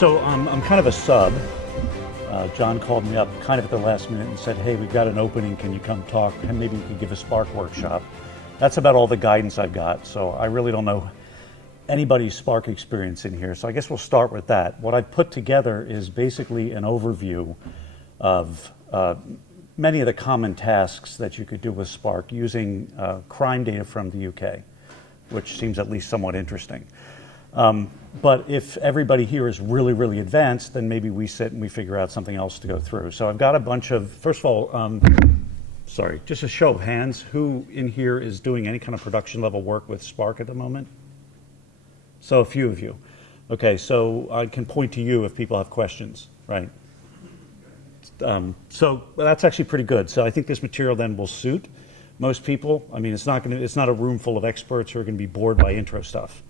So I'm kind of a sub. John called me up kind of at the last minute and said, hey, we've got an opening, can you come talk? And maybe you could give a Spark workshop. That's about all the guidance I've got. So I really don't know anybody's Spark experience in here. So I guess we'll start with that. What I've put together is basically an overview of many of the common tasks that you could do with Spark using crime data from the UK, which seems at least somewhat interesting. But if everybody here is really, really advanced, then maybe we sit and we figure out something else to go through. So I've got a bunch of, first of all, sorry, just a show of hands, who in here is doing any kind of production level work with Spark at the moment? So a few of you. Okay, so I can point to you if people have questions, right? So that's actually pretty good. So I think this material then will suit most people. I mean, it's not a room full of experts who are going to be bored by intro stuff.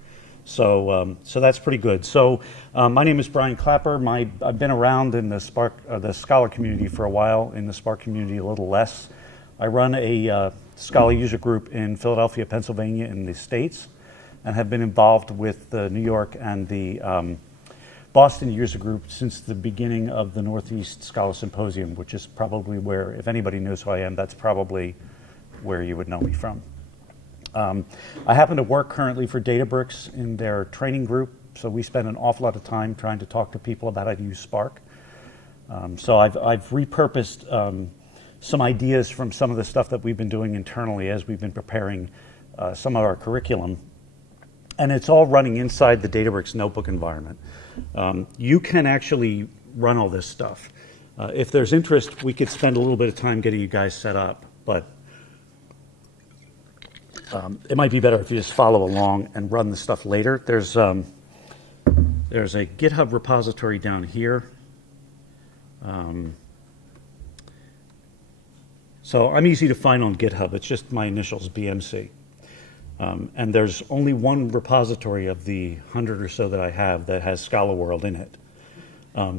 So that's pretty good. So my name is Brian Clapper. I've been around in the Scala community for a while, in the Spark community a little less. I run a Scala user group in Philadelphia, Pennsylvania in the States, and have been involved with the New York and the Boston user group since the beginning of the Northeast Scala Symposium, which is probably where, if anybody knows who I am, that's probably where you would know me from. I happen to work currently for Databricks in their training group, so we spend an awful lot of time trying to talk to people about how to use Spark. So I've repurposed some ideas from some of the stuff that we've been doing internally as we've been preparing some of our curriculum. And it's all running inside the Databricks notebook environment. You can actually run all this stuff. If there's interest, we could spend a little bit of time getting you guys set up, but it might be better if you just follow along and run the stuff later. There's a GitHub repository down here. So I'm easy to find on GitHub. It's just my initials, BMC. And there's only one repository of the 100 or so that I have that has Scala World in it.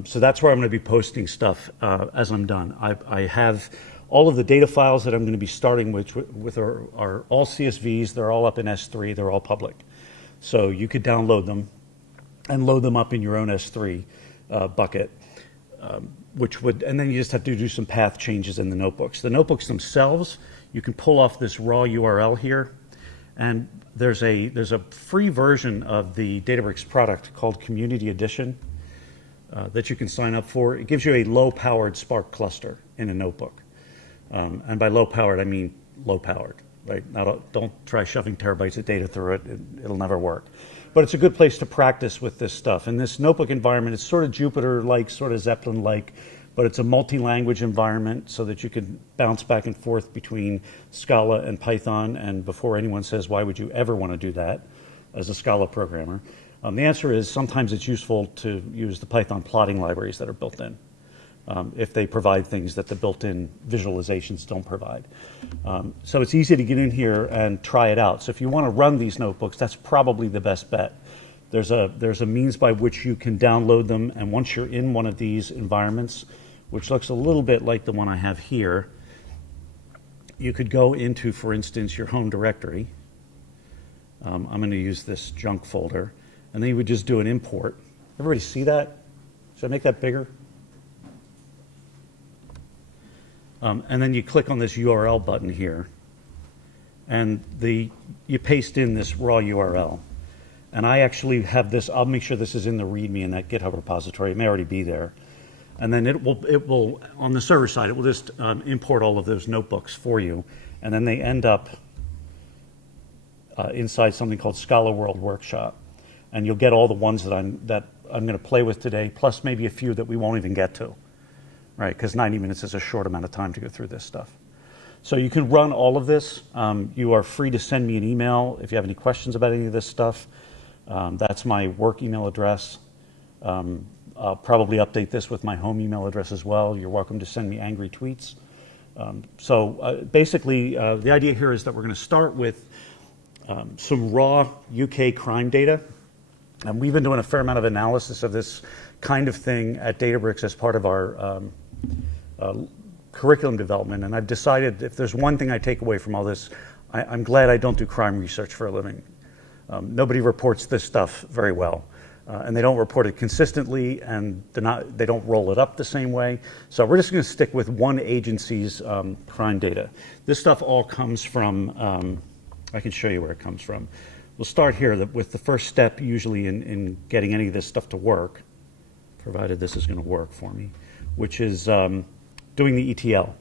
So that's where I'm going to be posting stuff as I'm done. I have all of the data files that I'm going to be starting with are all CSVs. They're all up in S3. They're all public. So you could download them and load them up in your own S3 bucket, and then you just have to do some path changes in the notebooks. The notebooks themselves, you can pull off this raw URL here, and there's a free version of the Databricks product called Community Edition that you can sign up for. It gives you a low-powered Spark cluster in a notebook. And by low-powered, I mean low-powered, right? Now, don't try shoving terabytes of data through it. It'll never work. But it's a good place to practice with this stuff. And this notebook environment is sort of Jupyter-like, sort of Zeppelin-like, but it's a multi-language environment so that you can bounce back and forth between Scala and Python. And before anyone says, why would you ever want to do that as a Scala programmer? The answer is sometimes it's useful to use the Python plotting libraries that are built in. If they provide things that the built-in visualizations don't provide. So it's easy to get in here and try it out. So if you want to run these notebooks, that's probably the best bet. There's a means by which you can download them, and once you're in one of these environments, which looks a little bit like the one I have here, you could go into, for instance, your home directory. I'm going to use this junk folder, and then you would just do an import. Everybody see that? Should I make that bigger? And then you click on this URL button here, and you paste in this raw URL. And I actually have this. I'll make sure this is in the README in that GitHub repository. It may already be there. And then it will on the server side, it will just import all of those notebooks for you, and then they end up inside something called Scala World Workshop, and you'll get all the ones that I'm going to play with today, plus maybe a few that we won't even get to. Right, because 90 minutes is a short amount of time to go through this stuff. So you can run all of this. You are free to send me an email if you have any questions about any of this stuff. That's my work email address. I'll probably update this with my home email address as well. You're welcome to send me angry tweets. Basically, the idea here is that we're going to start with some raw UK crime data. And we've been doing a fair amount of analysis of this kind of thing at Databricks as part of our curriculum development. And I've decided if there's one thing I take away from all this, I'm glad I don't do crime research for a living. Nobody reports this stuff very well. And they don't report it consistently, and they don't roll it up the same way. So we're just going to stick with one agency's crime data. This stuff all comes from, I can show you where it comes from. We'll start here with the first step usually in getting any of this stuff to work, provided this is going to work for me, which is doing the ETL,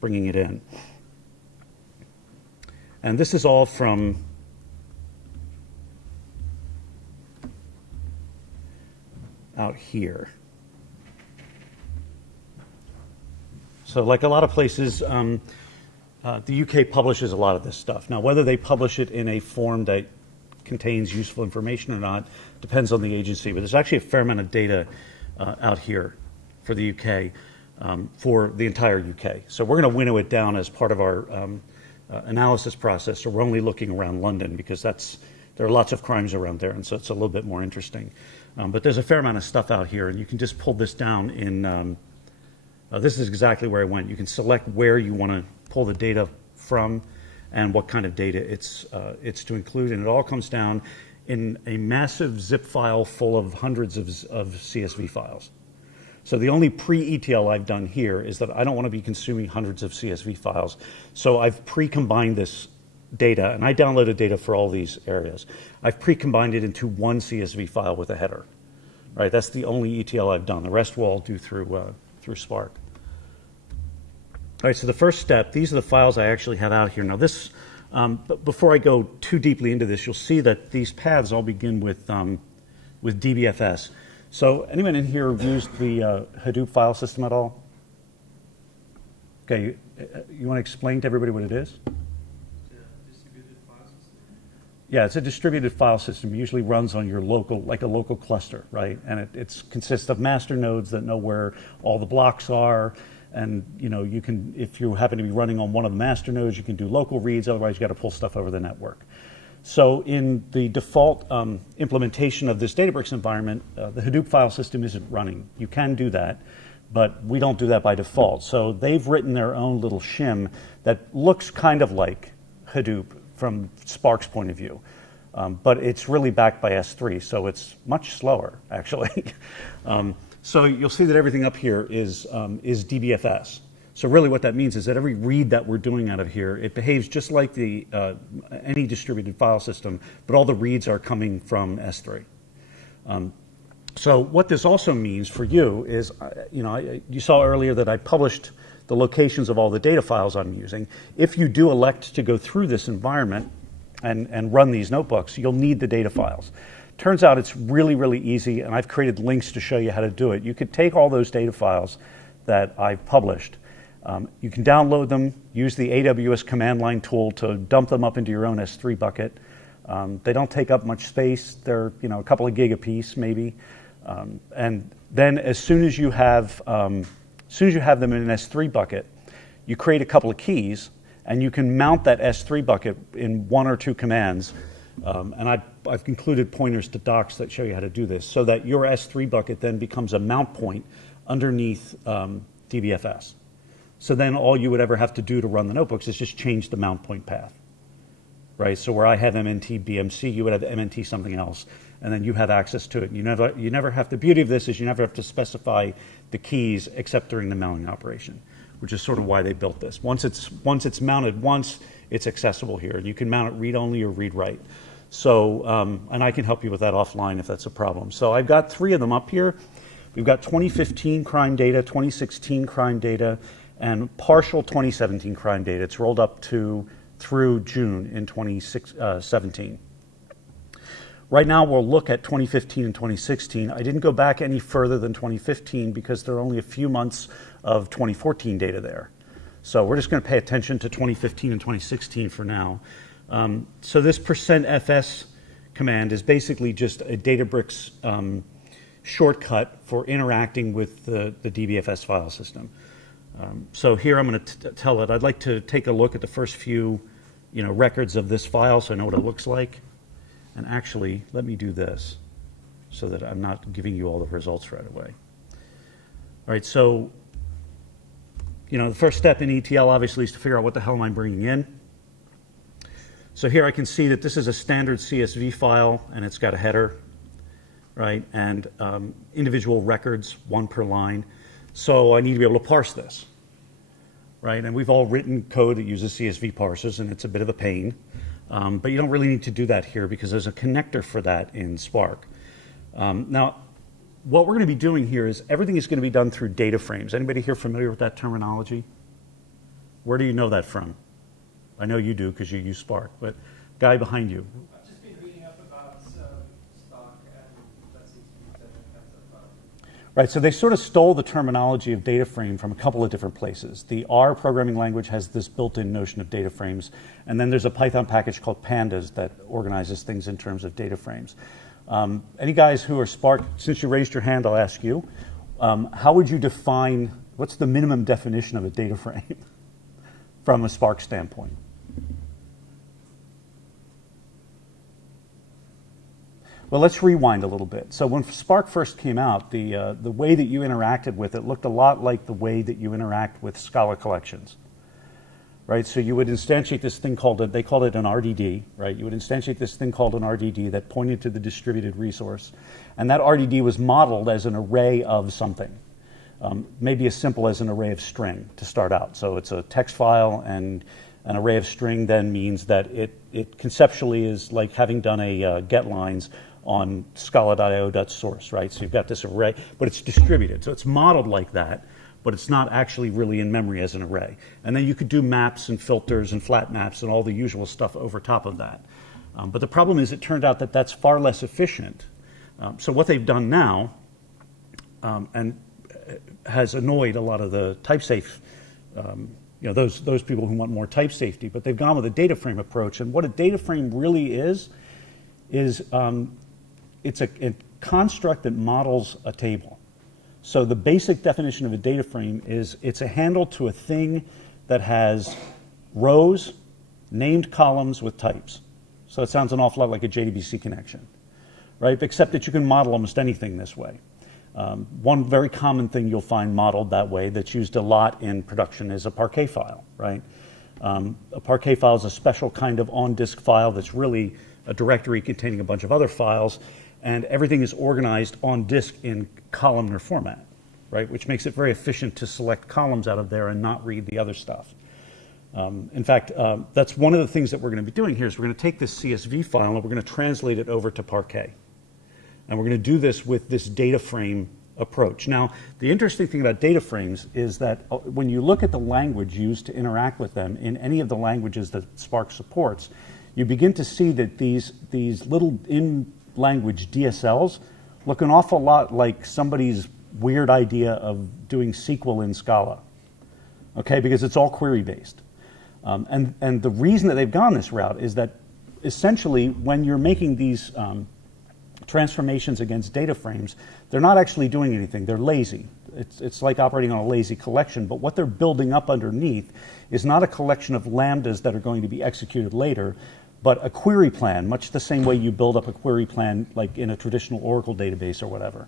bringing it in. And this is all from out here. So like a lot of places, the UK publishes a lot of this stuff. Now, whether they publish it in a form that contains useful information or not depends on the agency, but there's actually a fair amount of data out here for the UK, for the entire UK. So we're going to winnow it down as part of our analysis process. So we're only looking around London because there are lots of crimes around there, and so it's a little bit more interesting. But there's a fair amount of stuff out here, and you can just pull this down in, this is exactly where I went. You can select where you want to pull the data from and what kind of data it's to include, and it all comes down in a massive zip file full of hundreds of CSV files. So the only pre-ETL I've done here is that I don't want to be consuming hundreds of CSV files. So I've pre-combined this data, and I downloaded data for all these areas. I've pre-combined it into one CSV file with a header. Right, that's the only ETL I've done. The rest we'll all do through Spark. All right, so the first step, these are the files I actually have out here. Now this, before I go too deeply into this, you'll see that these paths all begin with DBFS. So anyone in here used the Hadoop file system at all? Okay, you want to explain to everybody what it is? Yeah, it's a distributed file system. It usually runs on your local, like a local cluster, right? And it consists of master nodes that know where all the blocks are. And you can, if you happen to be running on one of the master nodes, you can do local reads. Otherwise, you got to pull stuff over the network. So in the default implementation of this Databricks environment, the Hadoop file system isn't running. You can do that, but we don't do that by default. So they've written their own little shim that looks kind of like Hadoop from Spark's point of view. But it's really backed by S3, so it's much slower, actually. So you'll see that everything up here is DBFS. So really what that means is that every read that we're doing out of here, it behaves just like any distributed file system, but all the reads are coming from S3. So what this also means for you is, you saw earlier that I published the locations of all the data files I'm using. If you do elect to go through this environment and run these notebooks, you'll need the data files. Turns out it's really, really easy, and I've created links to show you how to do it. You could take all those data files that I've published. You can download them, use the AWS command line tool to dump them up into your own S3 bucket. They don't take up much space. They're a couple of gig apiece, maybe. And then as soon as you have them in an S3 bucket, you create a couple of keys, and you can mount that S3 bucket in one or two commands. And I've included pointers to docs that show you how to do this, so that your S3 bucket then becomes a mount point underneath DBFS. So then all you would ever have to do to run the notebooks is just change the mount point path. Right? So where I have MNT BMC, you would have MNT something else, and then you have access to it. You never have, the beauty of this is you never have to specify the keys except during the mounting operation, which is sort of why they built this. Once it's mounted once, it's accessible here. You can mount it read-only or read-write. So, and I can help you with that offline if that's a problem. So I've got three of them up here. We've got 2015 crime data, 2016 crime data, and partial 2017 crime data. It's rolled up through June in 2017. Right now, we'll look at 2015 and 2016. I didn't go back any further than 2015 because there are only a few months of 2014 data there. So we're just going to pay attention to 2015 and 2016 for now. So this %fs command is basically just a Databricks shortcut for interacting with the DBFS file system. So here I'm going to tell it, I'd like to take a look at the first few records of this file so I know what it looks like. And actually, let me do this so that I'm not giving you all the results right away. All right, so the first step in ETL obviously is to figure out what the hell am I bringing in. So here I can see that this is a standard CSV file and it's got a header, right, and individual records, one per line. So I need to be able to parse this, right? And we've all written code that uses CSV parsers, and it's a bit of a pain. But you don't really need to do that here because there's a connector for that in Spark. Now, what we're going to be doing here is everything is going to be done through data frames. Anybody here familiar with that terminology? Where do you know that from? I know you do because you use Spark, but guy behind you. I've just been reading up about Spark, and that seems to be the concept about it. Right, so they sort of stole the terminology of data frame from a couple of different places. The R programming language has this built-in notion of data frames, and then there's a Python package called Pandas that organizes things in terms of data frames. Any guys who are Spark, since you raised your hand, I'll ask you, how would you define, what's the minimum definition of a data frame from a Spark standpoint? Well, let's rewind a little bit. So when Spark first came out, the way that you interacted with it looked a lot like the way that you interact with Scala collections, right? So you would instantiate this thing they called it an RDD, right? You would instantiate this thing called an RDD that pointed to the distributed resource. And that RDD was modeled as an array of something, maybe as simple as an array of string to start out. So it's a text file, and an array of string then means that it conceptually is like having done a get lines on scala.io.source, right? So you've got this array, but it's distributed. So it's modeled like that, but it's not actually really in memory as an array. And then you could do maps and filters and flat maps and all the usual stuff over top of that. But the problem is it turned out that that's far less efficient. So what they've done now, and has annoyed a lot of the type safe, those people who want more type safety, but they've gone with a data frame approach. And what a data frame really is it's a construct that models a table. So the basic definition of a data frame is it's a handle to a thing that has rows, named columns with types. So it sounds an awful lot like a JDBC connection, right? Except that you can model almost anything this way. One very common thing you'll find modeled that way that's used a lot in production is a Parquet file, right? A Parquet file is a special kind of on-disk file that's really a directory containing a bunch of other files, and everything is organized on disk in columnar format, right? Which makes it very efficient to select columns out of there and not read the other stuff. In fact, that's one of the things that we're going to be doing here is we're going to take this CSV file and we're going to translate it over to Parquet. And we're going to do this with this data frame approach. Now, the interesting thing about data frames is that when you look at the language used to interact with them in any of the languages that Spark supports, you begin to see that these little in-language DSLs look an awful lot like somebody's weird idea of doing SQL in Scala, okay, because it's all query-based. And the reason that they've gone this route is that essentially when you're making these transformations against data frames, they're not actually doing anything. They're lazy. It's like operating on a lazy collection, but what they're building up underneath is not a collection of lambdas that are going to be executed later, but a query plan, much the same way you build up a query plan like in a traditional Oracle database or whatever.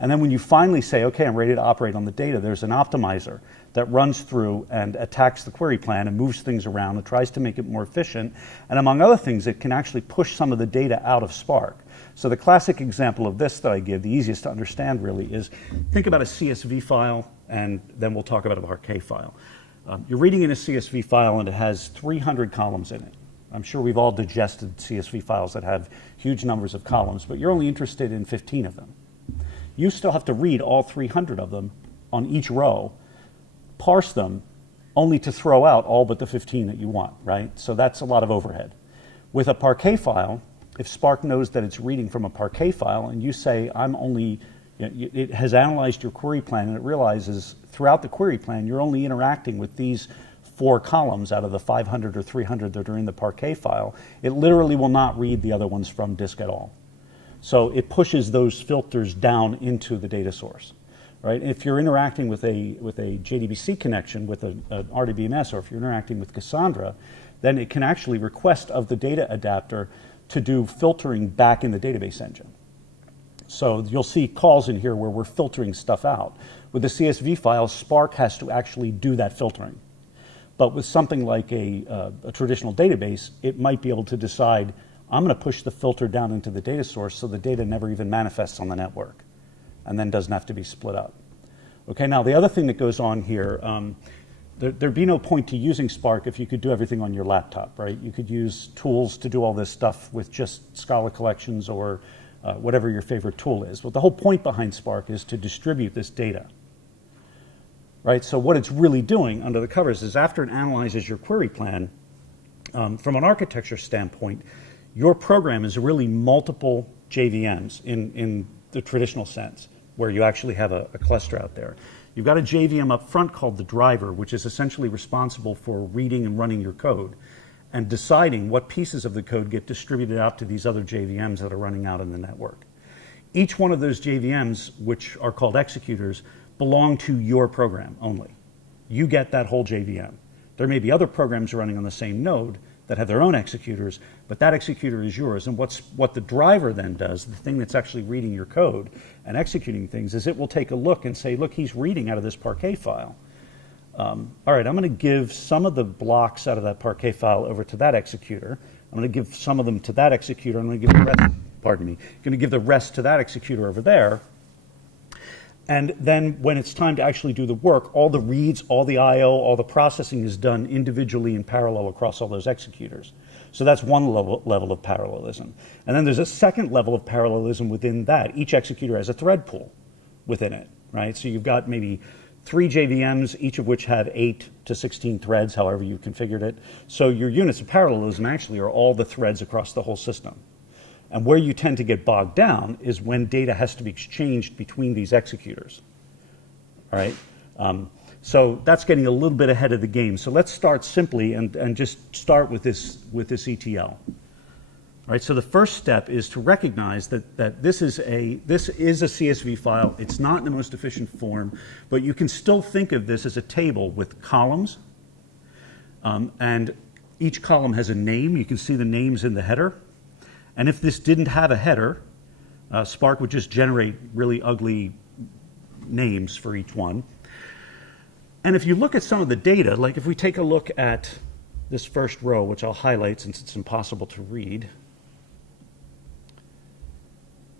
And then when you finally say, okay, I'm ready to operate on the data, there's an optimizer that runs through and attacks the query plan and moves things around and tries to make it more efficient. And among other things, it can actually push some of the data out of Spark. So the classic example of this that I give, the easiest to understand really, is think about a CSV file, and then we'll talk about a Parquet file. You're reading in a CSV file and it has 300 columns in it. I'm sure we've all digested CSV files that have huge numbers of columns, but you're only interested in 15 of them. You still have to read all 300 of them on each row, parse them, only to throw out all but the 15 that you want, right? So that's a lot of overhead. With a Parquet file, if Spark knows that it's reading from a Parquet file and you say, it has analyzed your query plan and it realizes throughout the query plan, you're only interacting with these 4 columns out of the 500 or 300 that are in the Parquet file, it literally will not read the other ones from disk at all. So it pushes those filters down into the data source, right? If you're interacting with a JDBC connection with an RDBMS, or if you're interacting with Cassandra, then it can actually request of the data adapter to do filtering back in the database engine. So you'll see calls in here where we're filtering stuff out. With the CSV file, Spark has to actually do that filtering. But with something like a traditional database, it might be able to decide, I'm going to push the filter down into the data source so the data never even manifests on the network and then doesn't have to be split up. Okay, now the other thing that goes on here, there'd be no point to using Spark if you could do everything on your laptop, right? You could use tools to do all this stuff with just Scala collections or whatever your favorite tool is. Well, the whole point behind Spark is to distribute this data, right? So what it's really doing under the covers is after it analyzes your query plan, from an architecture standpoint, your program is really multiple JVMs in the traditional sense, where you actually have a cluster out there. You've got a JVM up front called the driver, which is essentially responsible for reading and running your code and deciding what pieces of the code get distributed out to these other JVMs that are running out in the network. Each one of those JVMs, which are called executors, belong to your program only. You get that whole JVM. There may be other programs running on the same node that have their own executors, but that executor is yours. And what the driver then does, the thing that's actually reading your code and executing things, is it will take a look and say, look, he's reading out of this Parquet file. All right, I'm going to give some of the blocks out of that Parquet file over to that executor. I'm going to give some of them to that executor. I'm going to give the rest, pardon me, I'm going to give the rest to that executor over there. And then when it's time to actually do the work, all the reads, all the I/O, all the processing is done individually in parallel across all those executors. So that's one level of parallelism. And then there's a second level of parallelism within that. Each executor has a thread pool within it, right? So you've got maybe 3 JVMs, each of which have 8 to 16 threads, however you configured it. So your units of parallelism actually are all the threads across the whole system. And where you tend to get bogged down is when data has to be exchanged between these executors. All right? So that's getting a little bit ahead of the game. So let's start simply and just start with this ETL. All right, so the first step is to recognize that this is a CSV file. It's not in the most efficient form, but you can still think of this as a table with columns. And each column has a name. You can see the names in the header. And if this didn't have a header, Spark would just generate really ugly names for each one. And if you look at some of the data, like if we take a look at this first row, which I'll highlight since it's impossible to read,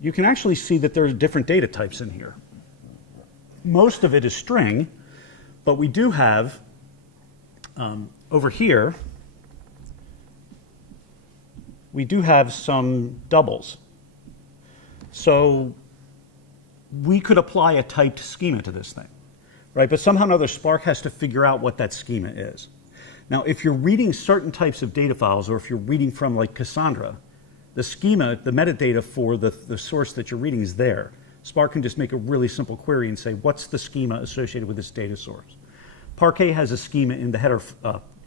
you can actually see that there are different data types in here. Most of it is string, but we do have over here, we do have some doubles. So we could apply a typed schema to this thing, right? But somehow or another, Spark has to figure out what that schema is. Now, if you're reading certain types of data files, or if you're reading from like Cassandra, the schema, the metadata for the source that you're reading is there. Spark can just make a really simple query and say, what's the schema associated with this data source? Parquet has a schema in the header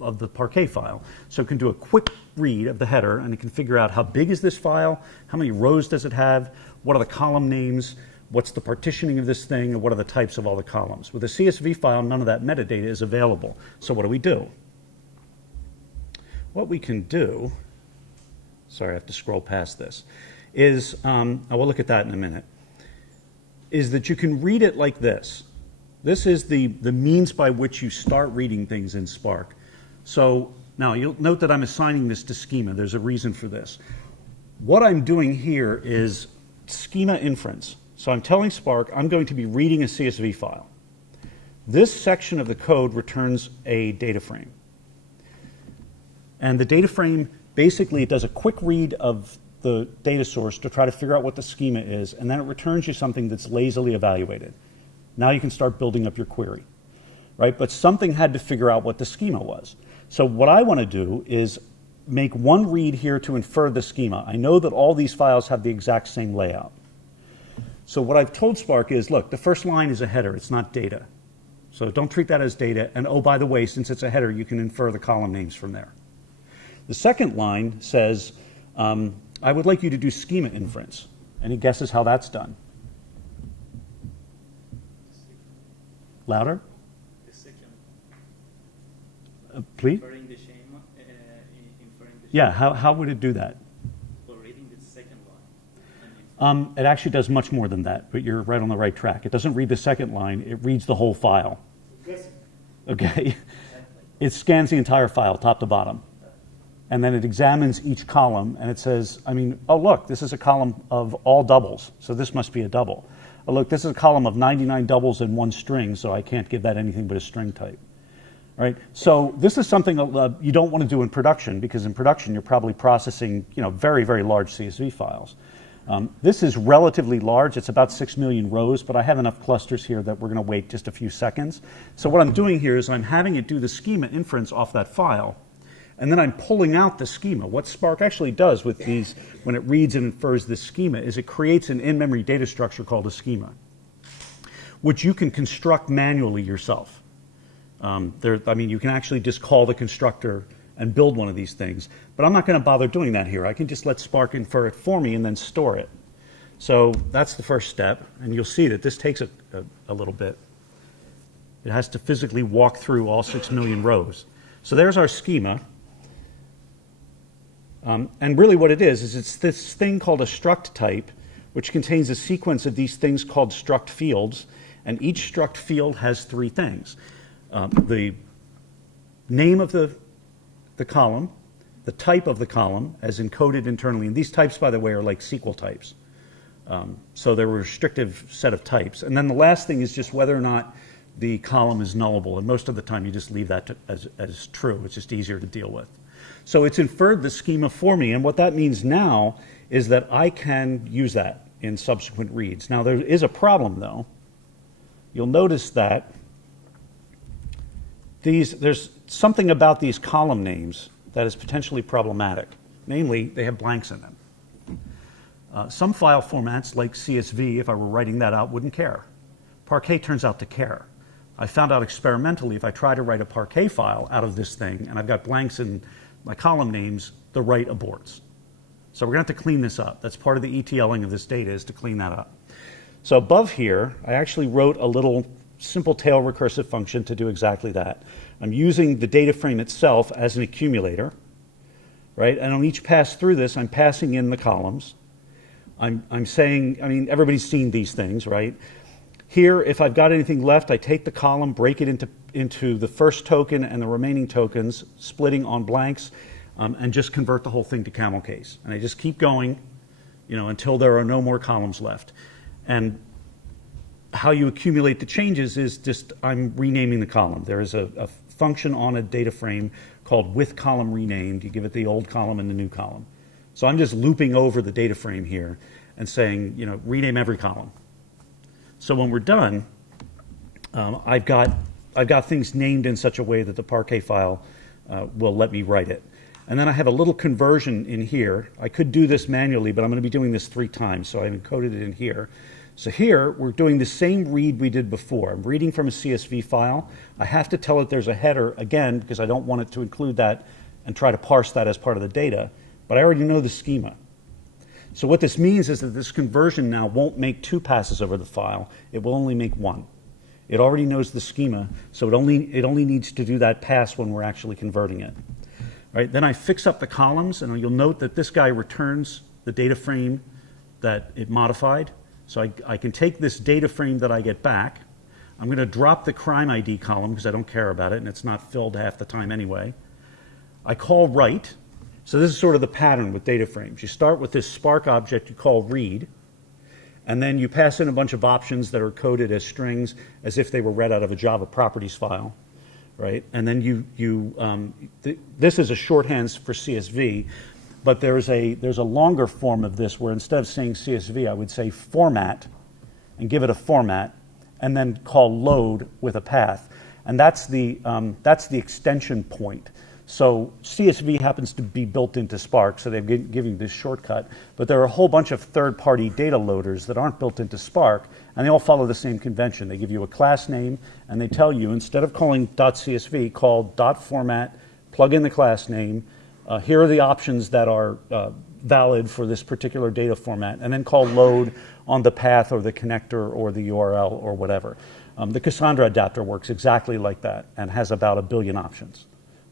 of the Parquet file, so it can do a quick read of the header, and it can figure out how big is this file, how many rows does it have, what are the column names, what's the partitioning of this thing, and what are the types of all the columns. With a CSV file, none of that metadata is available. So what do? What we can do, sorry, I have to scroll past this, is, I will look at that in a minute, is that you can read it like this. This is the means by which you start reading things in Spark. So now you'll note that I'm assigning this to schema. There's a reason for this. What I'm doing here is schema inference. So I'm telling Spark I'm going to be reading a CSV file. This section of the code returns a data frame. And the data frame, basically, it does a quick read of the data source to try to figure out what the schema is, and then it returns you something that's lazily evaluated. Now you can start building up your query, right? But something had to figure out what the schema was. So what I want to do is make one read here to infer the schema. I know that all these files have the exact same layout. So what I've told Spark is, look, the first line is a header. It's not data. So don't treat that as data. And oh, by the way, since it's a header, you can infer the column names from there. The second line says, I would like you to do schema inference. Any guesses how that's done? Louder? The second, Please? inferring the schema, inferring the Yeah, how would it do that? or reading the second line. And It actually does much more than that, but you're right on the right track. It doesn't read the second line, it reads the whole file. Okay? It scans the entire file, top to bottom. And then it examines each column, and it says, oh, look, this is a column of all doubles, so this must be a double. Oh, look, this is a column of 99 doubles in one string, so I can't give that anything but a string type. Right? So this is something you don't want to do in production, because in production you're probably processing very, very large CSV files. This is relatively large. It's about 6 million rows, but I have enough clusters here that we're going to wait just a few seconds. So what I'm doing here is I'm having it do the schema inference off that file, and then I'm pulling out the schema. What Spark actually does with these, when it reads and infers this schema, is it creates an in-memory data structure called a schema, which you can construct manually yourself. You can actually just call the constructor and build one of these things. But I'm not going to bother doing that here. I can just let Spark infer it for me and then store it. So that's the first step, and you'll see that this takes a little bit. It has to physically walk through all 6 million rows. So there's our schema. And really what it is it's this thing called a struct type, which contains a sequence of these things called struct fields, and each struct field has 3 things. The name of the column, the type of the column as encoded internally, and these types, by the way, are like SQL types. So they're a restrictive set of types. And then the last thing is just whether or not the column is nullable, and most of the time you just leave that as true. It's just easier to deal with. So it's inferred the schema for me, and what that means now is that I can use that in subsequent reads. Now there is a problem though. You'll notice that there's something about these column names that is potentially problematic. Namely, they have blanks in them. Some file formats, like CSV, if I were writing that out, wouldn't care. Parquet turns out to care. I found out experimentally, if I try to write a Parquet file out of this thing, and I've got blanks in my column names, the write aborts. So we're going to have to clean this up. That's part of the ETLing of this data, is to clean that up. So above here, I actually wrote a little simple tail recursive function to do exactly that. I'm using the data frame itself as an accumulator, right? And on each pass through this, I'm passing in the columns. I'm saying, everybody's seen these things, right? Here, if I've got anything left, I take the column, break it into the first token and the remaining tokens, splitting on blanks, and just convert the whole thing to camel case. And I just keep going, until there are no more columns left. And how you accumulate the changes is just I'm renaming the column. There is a function on a data frame called with column renamed. You give it the old column and the new column. So I'm just looping over the data frame here and saying, rename every column. So when we're done, I've got things named in such a way that the Parquet file will let me write it. And then I have a little conversion in here. I could do this manually, but I'm going to be doing this 3 times, so I've encoded it in here. So here, we're doing the same read we did before. I'm reading from a CSV file. I have to tell it there's a header, again, because I don't want it to include that and try to parse that as part of the data. But I already know the schema. So what this means is that this conversion now won't make 2 passes over the file. It will only make 1. It already knows the schema, so it only needs to do that pass when we're actually converting it. Right? Then I fix up the columns, and you'll note that this guy returns the data frame that it modified. So I can take this data frame that I get back. I'm going to drop the crime ID column because I don't care about it, and it's not filled half the time anyway. I call write. So this is sort of the pattern with data frames. You start with this Spark object you call read, and then you pass in a bunch of options that are coded as strings as if they were read out of a Java properties file, right? And then this is a shorthand for CSV, but there's a longer form of this where instead of saying CSV, I would say format and give it a format, and then call load with a path. And that's the extension point. So CSV happens to be built into Spark, so they've given this shortcut. But there are a whole bunch of third-party data loaders that aren't built into Spark, and they all follow the same convention. They give you a class name, and they tell you, instead of calling .csv, call .format, plug in the class name. Here are the options that are valid for this particular data format, and then call load on the path or the connector or the URL or whatever. The Cassandra adapter works exactly like that and has about 1 billion options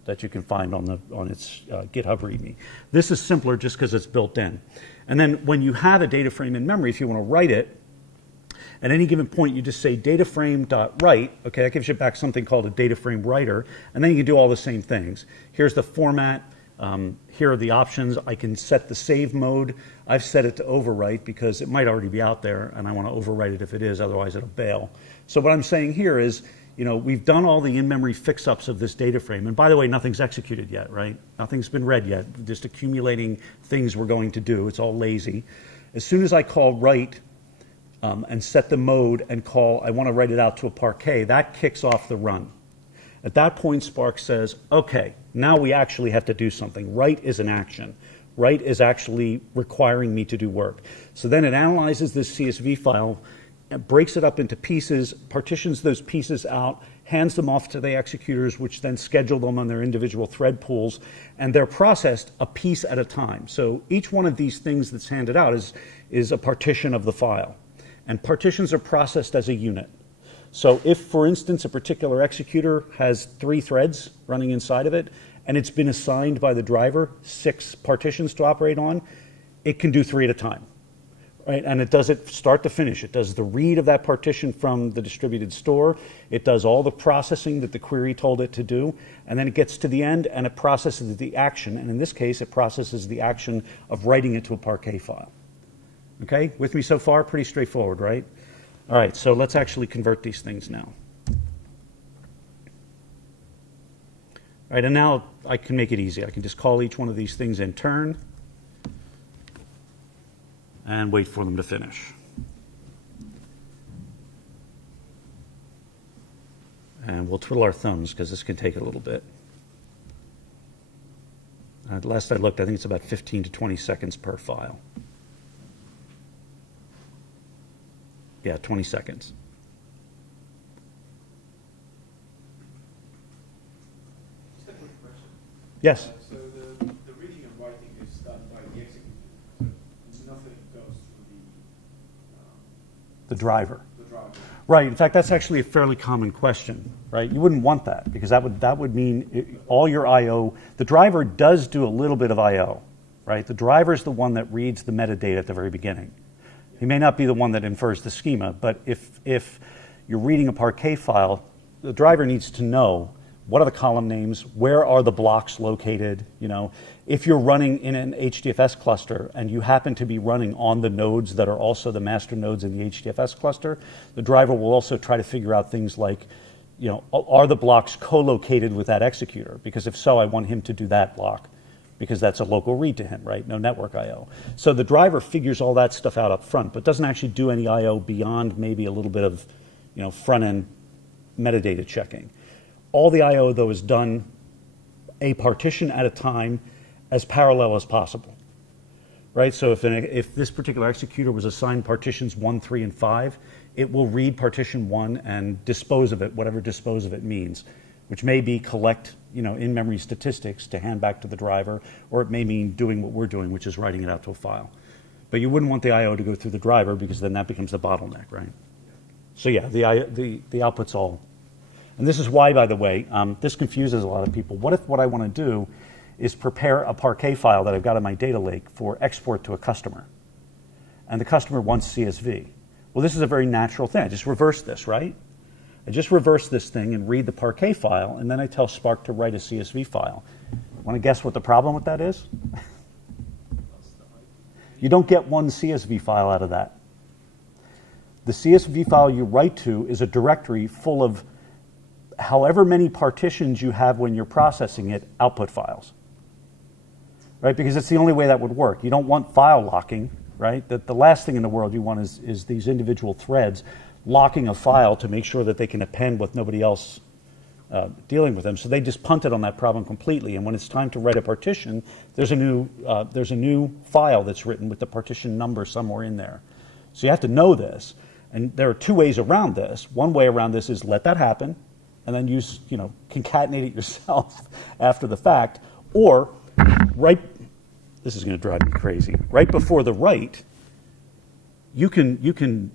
that you can find on its GitHub README. This is simpler just because it's built in. And then when you have a data frame in memory, if you want to write it, at any given point, you just say dataframe.write. Okay, that gives you back something called a data frame writer, and then you can do all the same things. Here's the format. Here are the options. I can set the save mode. I've set it to overwrite because it might already be out there, and I want to overwrite it if it is, otherwise it'll bail. So what I'm saying here is, we've done all the in-memory fix-ups of this data frame. And by the way, nothing's executed yet, right? Nothing's been read yet. Just accumulating things we're going to do. It's all lazy. As soon as I call write and set the mode and call, I want to write it out to a parquet, that kicks off the run. At that point, Spark says, okay, now we actually have to do something. Write is an action. Write is actually requiring me to do work. So then it analyzes this CSV file, breaks it up into pieces, partitions those pieces out, hands them off to the executors, which then schedule them on their individual thread pools, and they're processed a piece at a time. So each one of these things that's handed out is a partition of the file. And partitions are processed as a unit. So if, for instance, a particular executor has 3 threads running inside of it, and it's been assigned by the driver 6 partitions to operate on, it can do 3 at a time. Right? And it does it start to finish. It does the read of that partition from the distributed store. It does all the processing that the query told it to do. And then it gets to the end and it processes the action. And in this case, it processes the action of writing it to a Parquet file. Okay, with me so far? Pretty straightforward, right? All right, so let's actually convert these things now. All right, and now I can make it easy. I can just call each one of these things in turn and wait for them to finish. And we'll twiddle our thumbs because this can take a little bit. Last I looked, I think it's about 15 to 20 seconds per file. Yeah, 20 seconds. Just a quick question. Yes? So the reading and writing is done by the executor. So nothing goes through The driver. the driver. Right. In fact, that's actually a fairly common question, right? You wouldn't want that because that would mean all your I/O. The driver does do a little bit of I/O, right? The driver is the one that reads the metadata at the very beginning. He may not be the one that infers the schema, but if you're reading a Parquet file, the driver needs to know what are the column names, where are the blocks located. If you're running in an HDFS cluster and you happen to be running on the nodes that are also the master nodes in the HDFS cluster, the driver will also try to figure out things like, are the blocks co-located with that executor? Because if so, I want him to do that block, because that's a local read to him, right? No network I/O. So the driver figures all that stuff out up front, but doesn't actually do any I/O beyond maybe a little bit of, front-end metadata checking. All the I/O, though, is done a partition at a time as parallel as possible, right? So if this particular executor was assigned partitions 1, 3, and 5, it will read partition 1 and dispose of it, whatever dispose of it means, which may be collect in-memory statistics to hand back to the driver, or it may mean doing what we're doing, which is writing it out to a file. But you wouldn't want the I/O to go through the driver because then that becomes the bottleneck, right? So yeah, the output's all. And this is why, by the way, this confuses a lot of people. What if what I want to do is prepare a Parquet file that I've got in my data lake for export to a customer, and the customer wants CSV? Well, this is a very natural thing. I just reverse this, right? I just reverse this thing and read the Parquet file, and then I tell Spark to write a CSV file. Want to guess what the problem with that is? You don't get one CSV file out of that. The CSV file you write to is a directory full of however many partitions you have when you're processing it, output files. Right? Because it's the only way that would work. You don't want file locking, right? The last thing in the world you want is these individual threads locking a file to make sure that they can append with nobody else dealing with them. So they just punted on that problem completely. And when it's time to write a partition, there's a new file that's written with the partition number somewhere in there. So you have to know this. And there are 2 ways around this. One way around this is let that happen, and then use, concatenate it yourself after the fact, or write this is going to drive me crazy. Right before the write, you can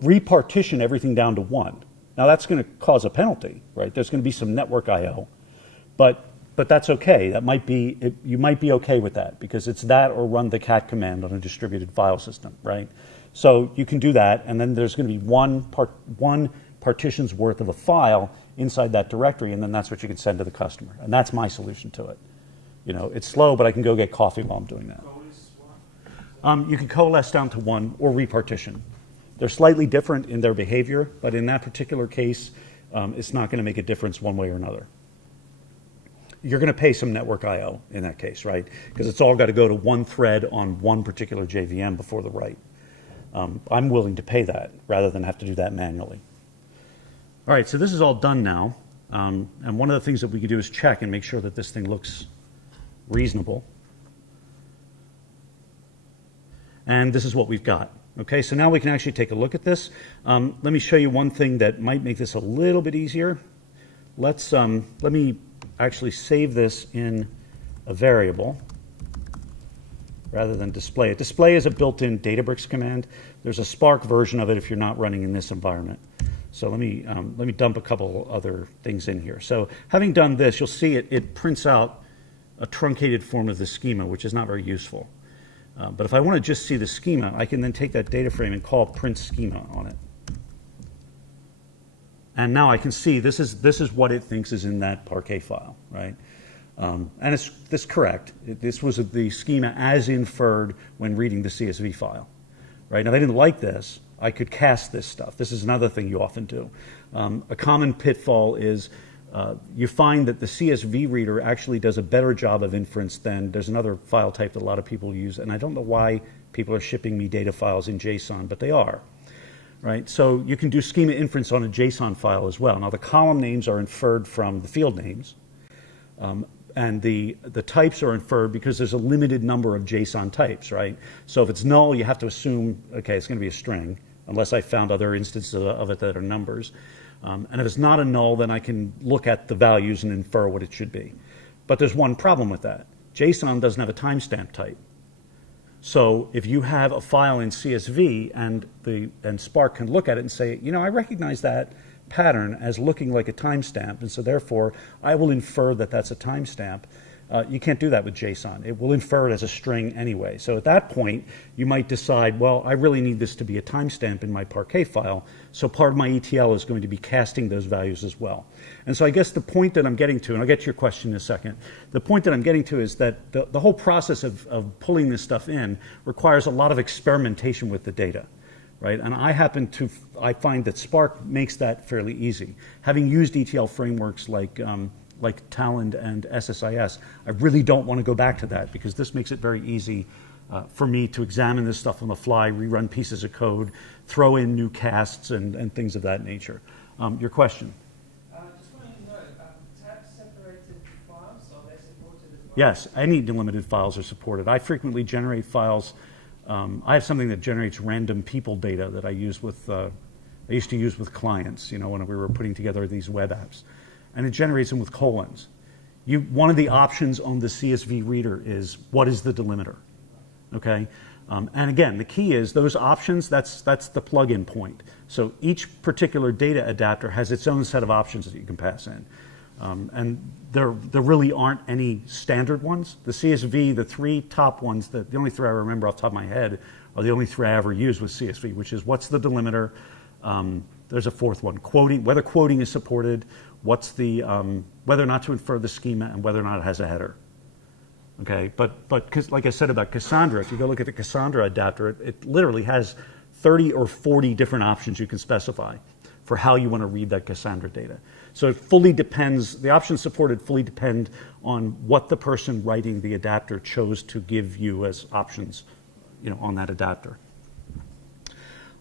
repartition everything down to 1. Now that's going to cause a penalty, right? There's going to be some network I/O, but that's okay. That might be you might be okay with that because it's that or run the cat command on a distributed file system, right? So you can do that, and then there's going to be one partition's worth of a file inside that directory, and then that's what you can send to the customer. And that's my solution to it. You know, it's slow, but I can go get coffee while I'm doing that. You can coalesce down to 1 or repartition. They're slightly different in their behavior, but in that particular case, it's not going to make a difference one way or another. You're going to pay some network I/O in that case, right? Because it's all got to go to one thread on one particular JVM before the write. I'm willing to pay that rather than have to do that manually. All right, so this is all done now. And one of the things that we can do is check and make sure that this thing looks reasonable. And this is what we've got. Okay, so now we can actually take a look at this. Let me show you one thing that might make this a little bit easier. Let me actually save this in a variable rather than display it. Display is a built-in Databricks command. There's a Spark version of it if you're not running in this environment. So let me dump a couple other things in here. So having done this, you'll see it prints out a truncated form of the schema, which is not very useful. But if I want to just see the schema, I can then take that data frame and call print schema on it. And now I can see this is what it thinks is in that Parquet file, right? And it's correct. This was the schema as inferred when reading the CSV file, right? Now, if I didn't like this, I could cast this stuff. This is another thing you often do. A common pitfall is you find that the CSV reader actually does a better job of inference than there's another file type that a lot of people use, and I don't know why people are shipping me data files in JSON, but they are. Right? So you can do schema inference on a JSON file as well. Now the column names are inferred from the field names, and the types are inferred because there's a limited number of JSON types, right? So if it's null, you have to assume, okay, it's going to be a string, unless I found other instances of it that are numbers. And if it's not a null, then I can look at the values and infer what it should be. But there's one problem with that. JSON doesn't have a timestamp type. So if you have a file in CSV and Spark can look at it and say, you know, I recognize that pattern as looking like a timestamp, and so therefore I will infer that that's a timestamp. You can't do that with JSON. It will infer it as a string anyway. So at that point, you might decide, well, I really need this to be a timestamp in my Parquet file, so part of my ETL is going to be casting those values as well. And so I guess the point that I'm getting to, and I'll get to your question in a second, the point that I'm getting to is that the whole process of pulling this stuff in requires a lot of experimentation with the data, right? And I find that Spark makes that fairly easy. Having used ETL frameworks like Talend and SSIS, I really don't want to go back to that because this makes it very easy for me to examine this stuff on the fly, rerun pieces of code, throw in new casts and things of that nature. Your question? Just wanted to know, tab-separated files, are they supported as well? Yes, any delimited files are supported. I frequently generate files. I have something that generates random people data that I use with, I used to use with clients, you know, when we were putting together these web apps. And it generates them with colons. One of the options on the CSV reader is what is the delimiter, okay? And again, the key is those options, that's the plug-in point. So each particular data adapter has its own set of options that you can pass in. And there really aren't any standard ones. The CSV, the three top ones, the only three I remember off the top of my head are the only three I ever used with CSV, which is what's the delimiter, there's a fourth one, quoting, whether quoting is supported, what's the, whether or not to infer the schema, and whether or not it has a header. Okay, but like I said about Cassandra, if you go look at the Cassandra adapter, it literally has 30 or 40 different options you can specify for how you want to read that Cassandra data. So it fully depends, the options supported fully depend on what the person writing the adapter chose to give you as options, you know, on that adapter.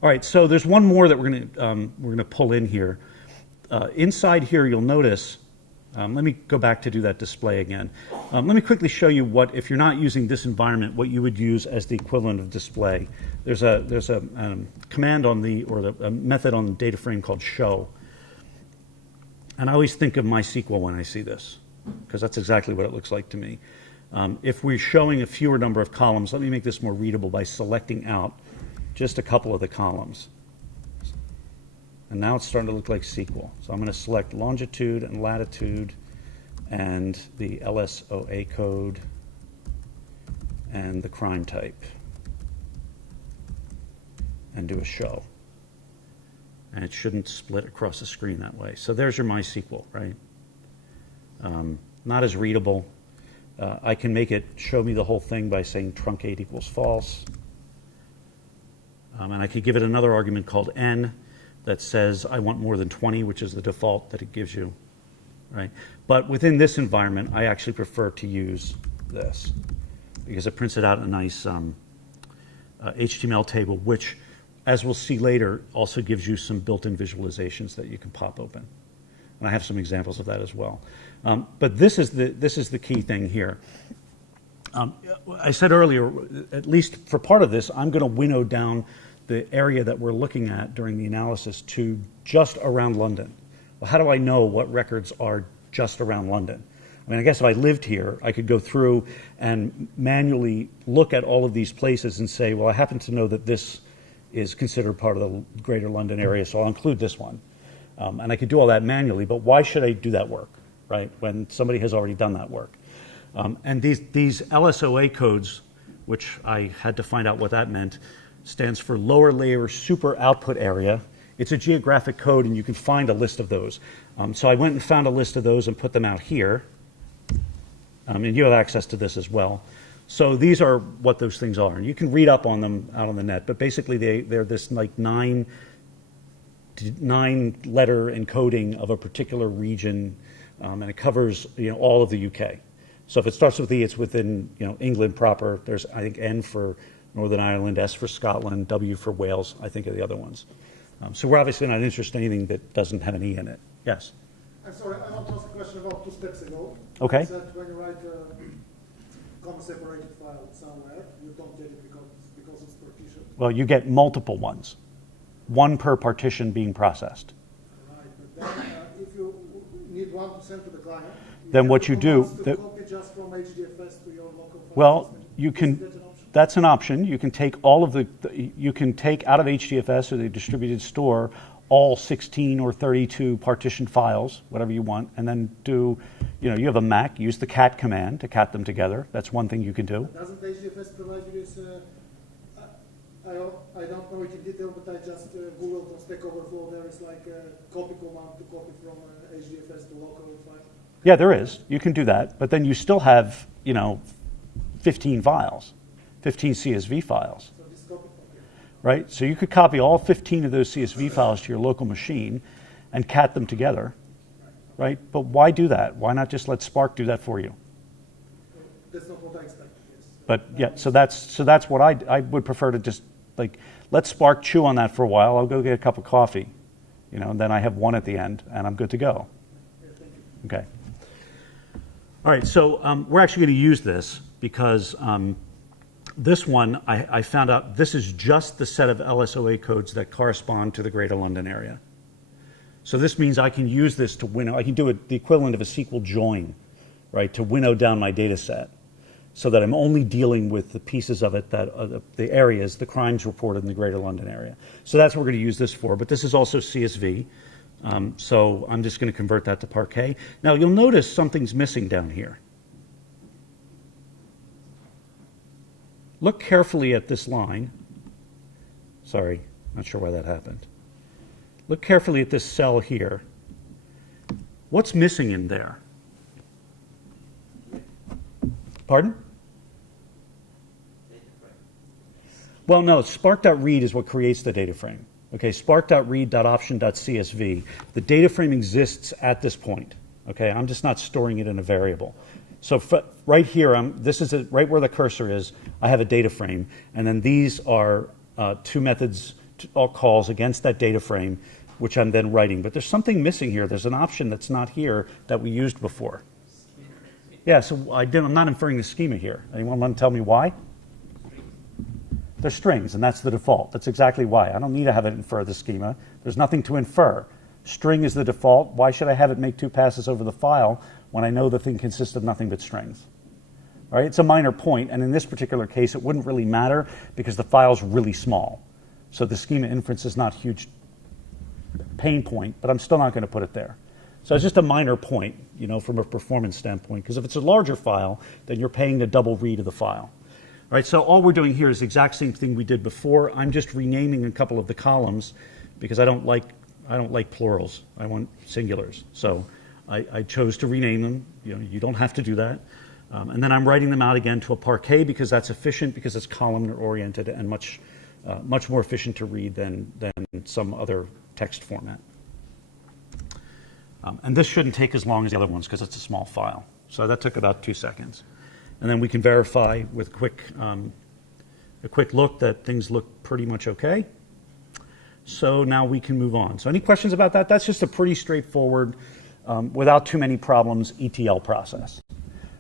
All right, so there's one more that we're going to pull in here. Inside here, you'll notice. Let me go back to do that display again. Let me quickly show you what, if you're not using this environment, what you would use as the equivalent of display. There's a command on a method on the data frame called show. And I always think of MySQL when I see this, because that's exactly what it looks like to me. If we're showing a fewer number of columns, let me make this more readable by selecting out just a couple of the columns. And now it's starting to look like SQL. So I'm going to select longitude and latitude and the LSOA code and the crime type and do a show. And it shouldn't split across the screen that way. So there's your MySQL, right? Not as readable. I can make it show me the whole thing by saying truncate equals false. And I could give it another argument called n that says I want more than 20, which is the default that it gives you, right? But within this environment, I actually prefer to use this because it prints it out in a nice HTML table, which, as we'll see later, also gives you some built-in visualizations that you can pop open. And I have some examples of that as well. But this is the key thing here. I said earlier, at least for part of this, I'm going to winnow down the area that we're looking at during the analysis to just around London. Well, how do I know what records are just around London? I mean, I guess if I lived here, I could go through and manually look at all of these places and say, well, I happen to know that this is considered part of the greater London area, so I'll include this one. And I could do all that manually, but why should I do that work, right, when somebody has already done that work? And these LSOA codes, which I had to find out what that meant, stands for lower layer super output area. It's a geographic code, and you can find a list of those. So I went and found a list of those and put them out here. And you have access to this as well. So these are what those things are. And you can read up on them out on the net, but basically they're this like nine letter encoding of a particular region, and it covers all of the UK. So if it starts with E, it's within England proper. There's, I think, N for Northern Ireland, S for Scotland, W for Wales, I think are the other ones. So we're obviously not interested in anything that doesn't have an E in it. Yes? I'm sorry, I want to ask a question about 2 steps ago. Okay. You said when you write a comma-separated file somewhere, you don't get it because it's partitioned. Well, you get multiple ones, one per partition being processed. Right, but then if you need one to send to the client, then what you do, copy just from HDFS to your local file well, system. you can. Is that an option? That's an option. You can take all of you can take out of HDFS or the distributed store all 16 or 32 partitioned files, whatever you want, and then do, you have a Mac, use the cat command to cat them together. That's one thing you can do. Doesn't HDFS provide you this? I don't know it in detail, but I just Googled on Stack Overflow. There is like a copy command to copy from HDFS to local file. Yeah, there is. You can do that, but then you still have, 15 files, 15 CSV files. So this copy. Right? So you could copy all 15 of those CSV files to your local machine and cat them together, right? But why do that? Why not just let Spark do that for you? That's not what I expected, yes. But yeah, so that's what I would prefer to just let Spark chew on that for a while. I'll go get a cup of coffee, and then I have one at the end and I'm good to go. Yeah, thank you. Okay. All right, so we're actually going to use this because this one, I found out this is just the set of LSOA codes that correspond to the Greater London area. So this means I can use this to winnow. I can do the equivalent of a SQL join, right, to winnow down my data set so that I'm only dealing with the pieces of it that are the areas, the crimes reported in the Greater London area. So that's what we're going to use this for. But this is also CSV. So I'm just going to convert that to Parquet. Now you'll notice something's missing down here. Look carefully at this line. Sorry, not sure why that happened. Look carefully at this cell here. What's missing in there? Pardon? Well, no, spark.read is what creates the data frame. Okay, spark.read.option.csv. The data frame exists at this point. Okay, I'm just not storing it in a variable. So right here, this is right where the cursor is. I have a data frame, and then these are two methods, all calls against that data frame, which I'm then writing. But there's something missing here. There's an option that's not here that we used before. Yeah, so I'm not inferring the schema here. Anyone want to tell me why? They're strings, and that's the default. That's exactly why. I don't need to have it infer the schema. There's nothing to infer. String is the default. Why should I have it make 2 passes over the file when I know the thing consists of nothing but strings? All right, it's a minor point, and in this particular case, it wouldn't really matter because the file's really small. So the schema inference is not a huge pain point, but I'm still not going to put it there. So it's just a minor point, from a performance standpoint, because if it's a larger file, then you're paying a double read of the file. All right, so all we're doing here is the exact same thing we did before. I'm just renaming a couple of the columns because I don't like plurals. I want singulars. So I chose to rename them. You don't have to do that. And then I'm writing them out again to a parquet because that's efficient, because it's columnar oriented and much more efficient to read than some other text format. And this shouldn't take as long as the other ones because it's a small file. So that took about 2 seconds. And then we can verify with a quick look that things look pretty much okay. So now we can move on. So any questions about that? That's just a pretty straightforward, without too many problems, ETL process.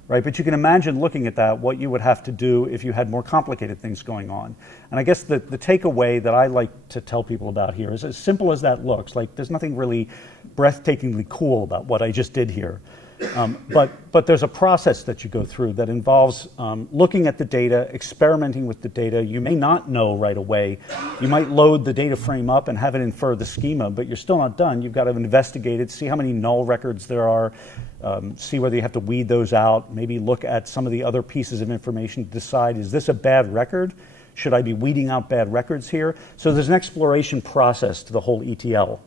Right? But you can imagine looking at that, what you would have to do if you had more complicated things going on. And I guess the takeaway that I like to tell people about here is, as simple as that looks, like there's nothing really breathtakingly cool about what I just did here. But there's a process that you go through that involves looking at the data, experimenting with the data. You may not know right away. You might load the data frame up and have it infer the schema, but you're still not done. You've got to investigate it, see how many null records there are, see whether you have to weed those out, maybe look at some of the other pieces of information to decide, is this a bad record? Should I be weeding out bad records here? So there's an exploration process to the whole ETL,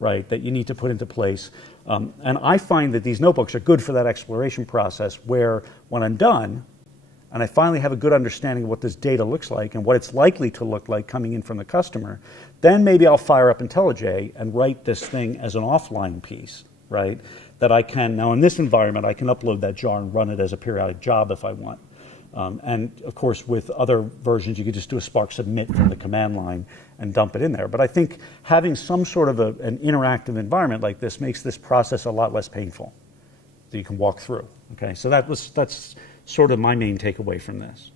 right, that you need to put into place. And I find that these notebooks are good for that exploration process, where when I'm done and I finally have a good understanding of what this data looks like and what it's likely to look like coming in from the customer, then maybe I'll fire up IntelliJ and write this thing as an offline piece, right, that I can, now in this environment, I can upload that jar and run it as a periodic job if I want. And of course, with other versions, you could just do a Spark submit from the command line and dump it in there. But I think having some sort of an interactive environment like this makes this process a lot less painful that you can walk through. Okay, so that's sort of my main takeaway from this.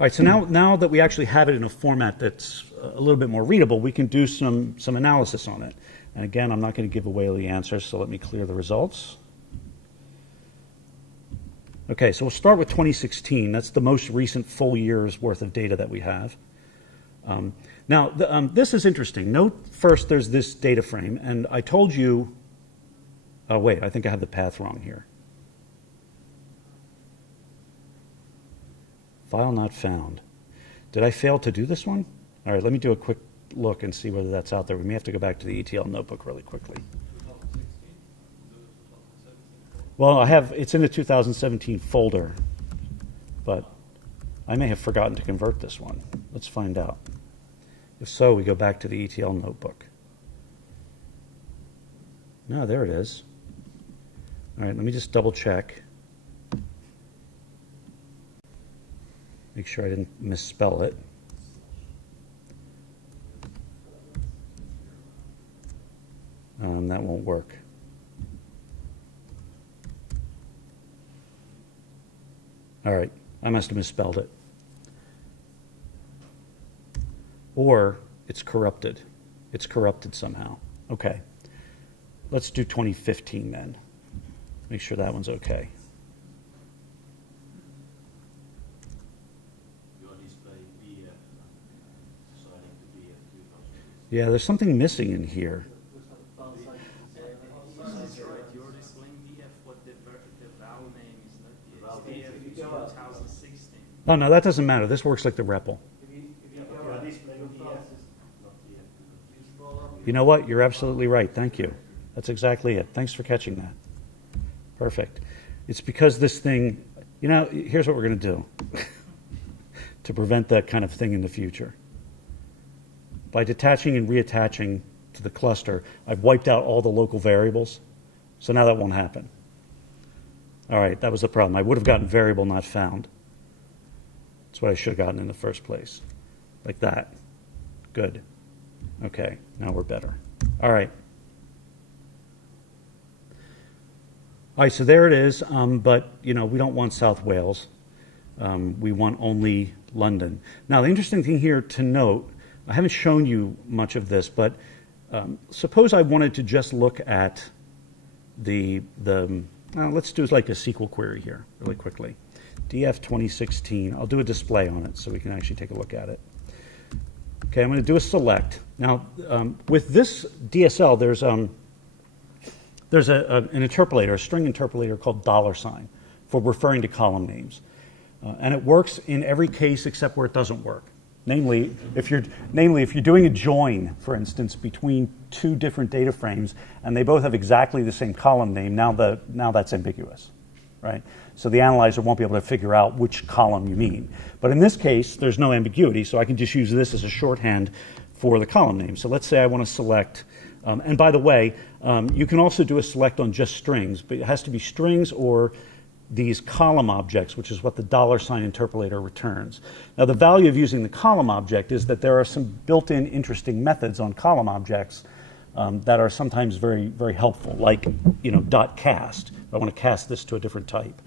All right, so now that we actually have it in a format that's a little bit more readable, we can do some analysis on it. And again, I'm not going to give away all the answers, so let me clear the results. Okay, so we'll start with 2016. That's the most recent full year's worth of data that we have. Now, this is interesting. Note first there's this data frame, and I told you, oh wait, I think I have the path wrong here. File not found. Did I fail to do this one? All right, let me do a quick look and see whether that's out there. We may have to go back to the ETL notebook really quickly. Well, it's in the 2017 folder, but I may have forgotten to convert this one. Let's find out. If so, we go back to the ETL notebook. No, there it is. All right, let me just double check. Make sure I didn't misspell it. That won't work. All right, I must have misspelled it. Or it's corrupted. It's corrupted somehow. Okay, let's do 2015 then. Make sure that one's okay. Yeah, there's something missing in here. You're displaying DF, but the value name is not DF 2016. Oh, no, that doesn't matter. This works like the REPL. You know what? You're absolutely right. Thank you. That's exactly it. Thanks for catching that. Perfect. It's because this thing, here's what we're going to do to prevent that kind of thing in the future. By detaching and reattaching to the cluster, I've wiped out all the local variables, so now that won't happen. All right, that was the problem. I would have gotten variable not found. That's what I should have gotten in the first place. Like that. Good. Okay, now we're better. All right. All right, so there it is, but we don't want South Wales. We want only London. Now, the interesting thing here to note, I haven't shown you much of this, but suppose I wanted to just look at the let's do like a SQL query here really quickly. DF 2016. I'll do a display on it so we can actually take a look at it. Okay, I'm going to do a select. Now, with this DSL, there's an interpolator, a string interpolator called $sign for referring to column names. And it works in every case except where it doesn't work. Namely, if you're doing a join, for instance, between two different data frames, and they both have exactly the same column name, now that's ambiguous, right? So the analyzer won't be able to figure out which column you mean. But in this case, there's no ambiguity, so I can just use this as a shorthand for the column name. So let's say I want to select, and by the way, you can also do a select on just strings, but it has to be strings or these column objects, which is what the $sign interpolator returns. Now, the value of using the column object is that there are some built-in interesting methods on column objects that are sometimes very, very helpful, like, .cast. I want to cast this to a different type.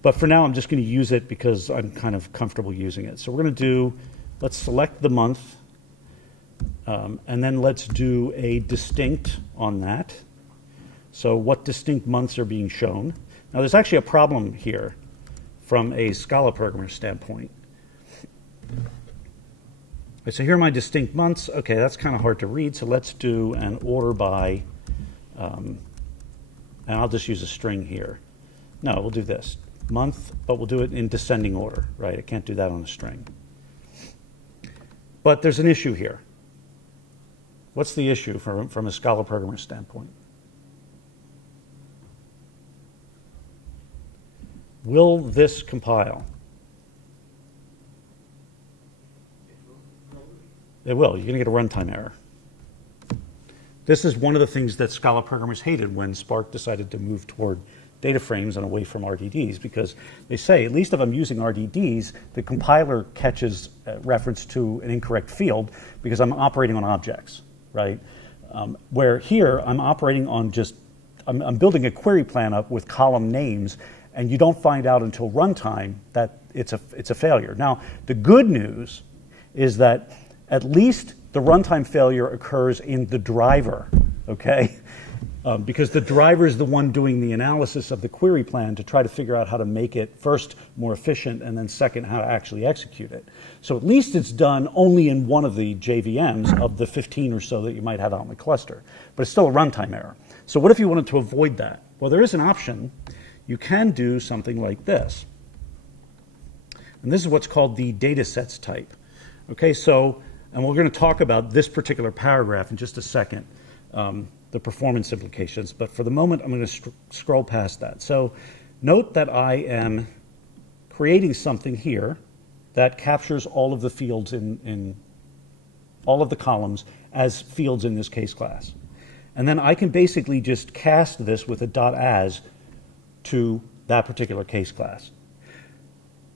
But for now, I'm just going to use it because I'm kind of comfortable using it. So we're going to let's select the month, and then let's do a distinct on that. So what distinct months are being shown? Now, there's actually a problem here from a Scala programmer standpoint. So here are my distinct months. Okay, that's kind of hard to read, so let's do an order by, and I'll just use a string here. No, we'll do this, month, but we'll do it in descending order, right? I can't do that on a string. But there's an issue here. What's the issue from a Scala programmer standpoint? Will this compile? It will. You're going to get a runtime error. This is one of the things that Scala programmers hated when Spark decided to move toward data frames and away from RDDs, because they say, at least if I'm using RDDs, the compiler catches reference to an incorrect field because I'm operating on objects, right? Where here, I'm operating on I'm building a query plan up with column names, and you don't find out until runtime that it's a failure. Now, the good news is that at least the runtime failure occurs in the driver, okay? Because the driver is the one doing the analysis of the query plan to try to figure out how to make it, first, more efficient, and then second, how to actually execute it. So at least it's done only in one of the JVMs of the 15 or so that you might have out in the cluster. But it's still a runtime error. So what if you wanted to avoid that? Well, there is an option. You can do something like this. And this is what's called the Datasets type. Okay, so, and we're going to talk about this particular paragraph in just a second, the performance implications. But for the moment, I'm going to scroll past that. So note that I am creating something here that captures all of the fields in all of the columns as fields in this case class. And then I can basically just cast this with a .as to that particular case class.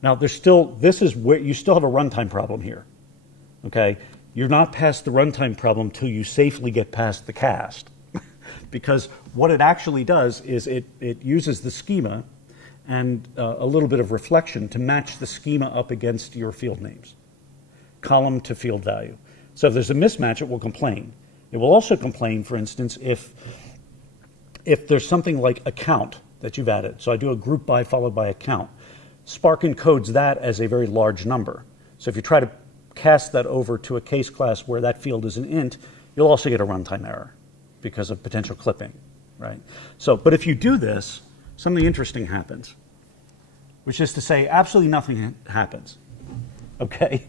Now, this is where you still have a runtime problem here, okay? You're not past the runtime problem till you safely get past the cast, because what it actually does is it uses the schema and a little bit of reflection to match the schema up against your field names, column to field value. So if there's a mismatch, it will complain. It will also complain, for instance, if there's something like account that you've added. So I do a group by followed by account. Spark encodes that as a very large number. So if you try to cast that over to a case class where that field is an int, you'll also get a runtime error because of potential clipping, right? So, but if you do this, something interesting happens, which is to say absolutely nothing happens, okay?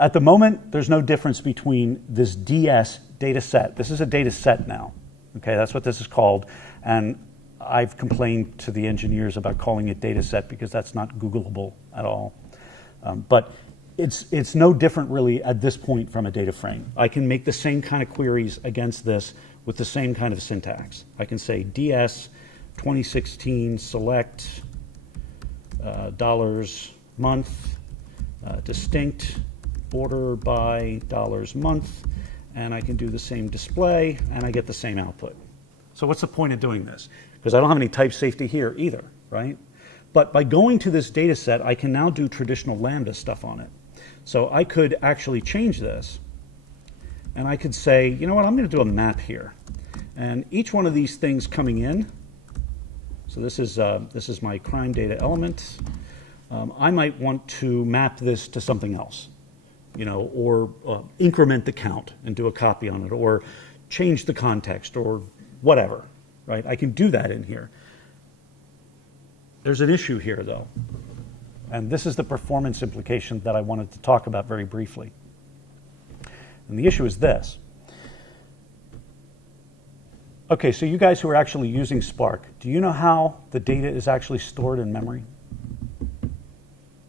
At the moment, there's no difference between this DS data set. This is a data set now, okay? That's what this is called. And I've complained to the engineers about calling it data set because that's not Googleable at all. But it's no different really at this point from a data frame. I can make the same kind of queries against this with the same kind of syntax. I can say DS 2016 select dollars month distinct order by dollars month, and I can do the same display and I get the same output. So what's the point of doing this? Because I don't have any type safety here either, right? But by going to this data set, I can now do traditional Lambda stuff on it. So I could actually change this, and I could say, you know what, I'm going to do a map here. And each one of these things coming in So this is my crime data element. I might want to map this to something else, you know, or increment the count and do a copy on it, or change the context, or whatever, right? I can do that in here. There's an issue here, though, and this is the performance implication that I wanted to talk about very briefly. And the issue is this. Okay, so you guys who are actually using Spark, do you know how the data is actually stored in memory?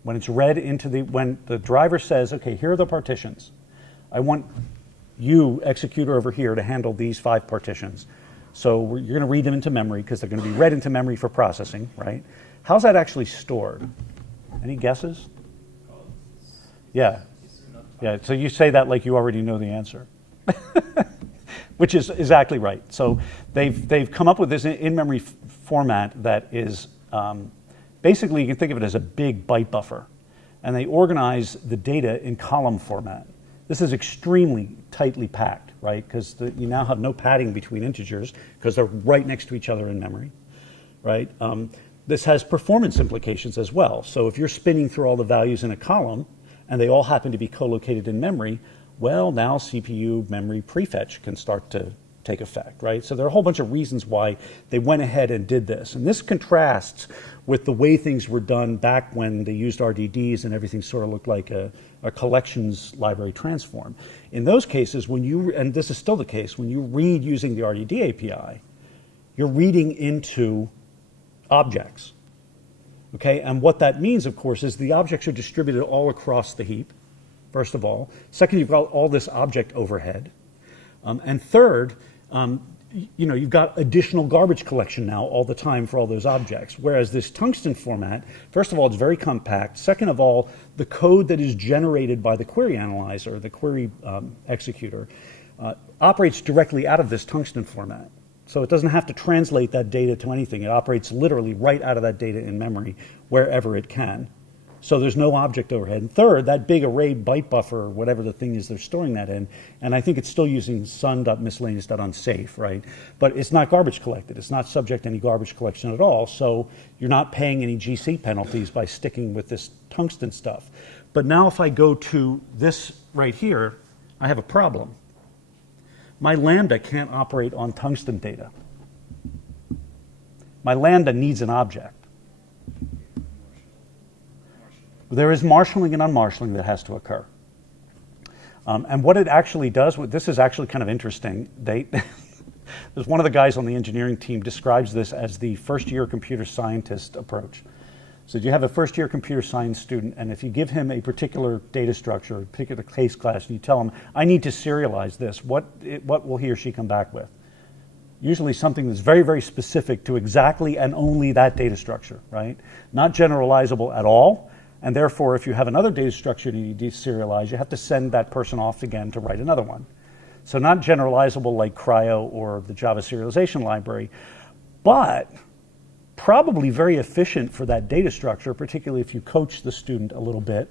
When it's read into when the driver says, okay, here are the partitions. I want you, executor over here, to handle these 5 partitions. So you're going to read them into memory because they're going to be read into memory for processing, right? How's that actually stored? Any guesses? Yeah. Yeah, so you say that like you already know the answer. Which is exactly right. So they've come up with this in-memory format that is basically, you can think of it as a big byte buffer. And they organize the data in column format. This is extremely tightly packed, right? Because you now have no padding between integers because they're right next to each other in memory, right? This has performance implications as well. So if you're spinning through all the values in a column and they all happen to be co-located in memory, well, now CPU memory prefetch can start to take effect, right? So there are a whole bunch of reasons why they went ahead and did this. And this contrasts with the way things were done back when they used RDDs and everything sort of looked like a collections library transform. In those cases, when you, and this is still the case, when you read using the RDD API, you're reading into objects, okay? And what that means, of course, is the objects are distributed all across the heap, first of all. Second, you've got all this object overhead. And third, you know, you've got additional garbage collection now all the time for all those objects. Whereas this tungsten format, first of all, it's very compact. Second of all, the code that is generated by the query analyzer, the query executor, operates directly out of this tungsten format. So it doesn't have to translate that data to anything. It operates literally right out of that data in memory wherever it can. So there's no object overhead. And third, that big array byte buffer, or whatever the thing is they're storing that in, and I think it's still using sun.miscellaneous.unsafe, right? But it's not garbage collected. It's not subject to any garbage collection at all. So you're not paying any GC penalties by sticking with this tungsten stuff. But now if I go to this right here, I have a problem. My Lambda can't operate on tungsten data. My Lambda needs an object. There is marshalling and unmarshalling that has to occur. And what it actually does, this is actually kind of interesting. There's one of the guys on the engineering team describes this as the first-year computer scientist approach. So you have a first-year computer science student, and if you give him a particular data structure, a particular case class, and you tell him, I need to serialize this, what will he or she come back with? Usually something that's very, very specific to exactly and only that data structure, right? Not generalizable at all. And therefore, if you have another data structure that you deserialize, you have to send that person off again to write another one. So not generalizable like Cryo or the Java serialization library, but probably very efficient for that data structure, particularly if you coach the student a little bit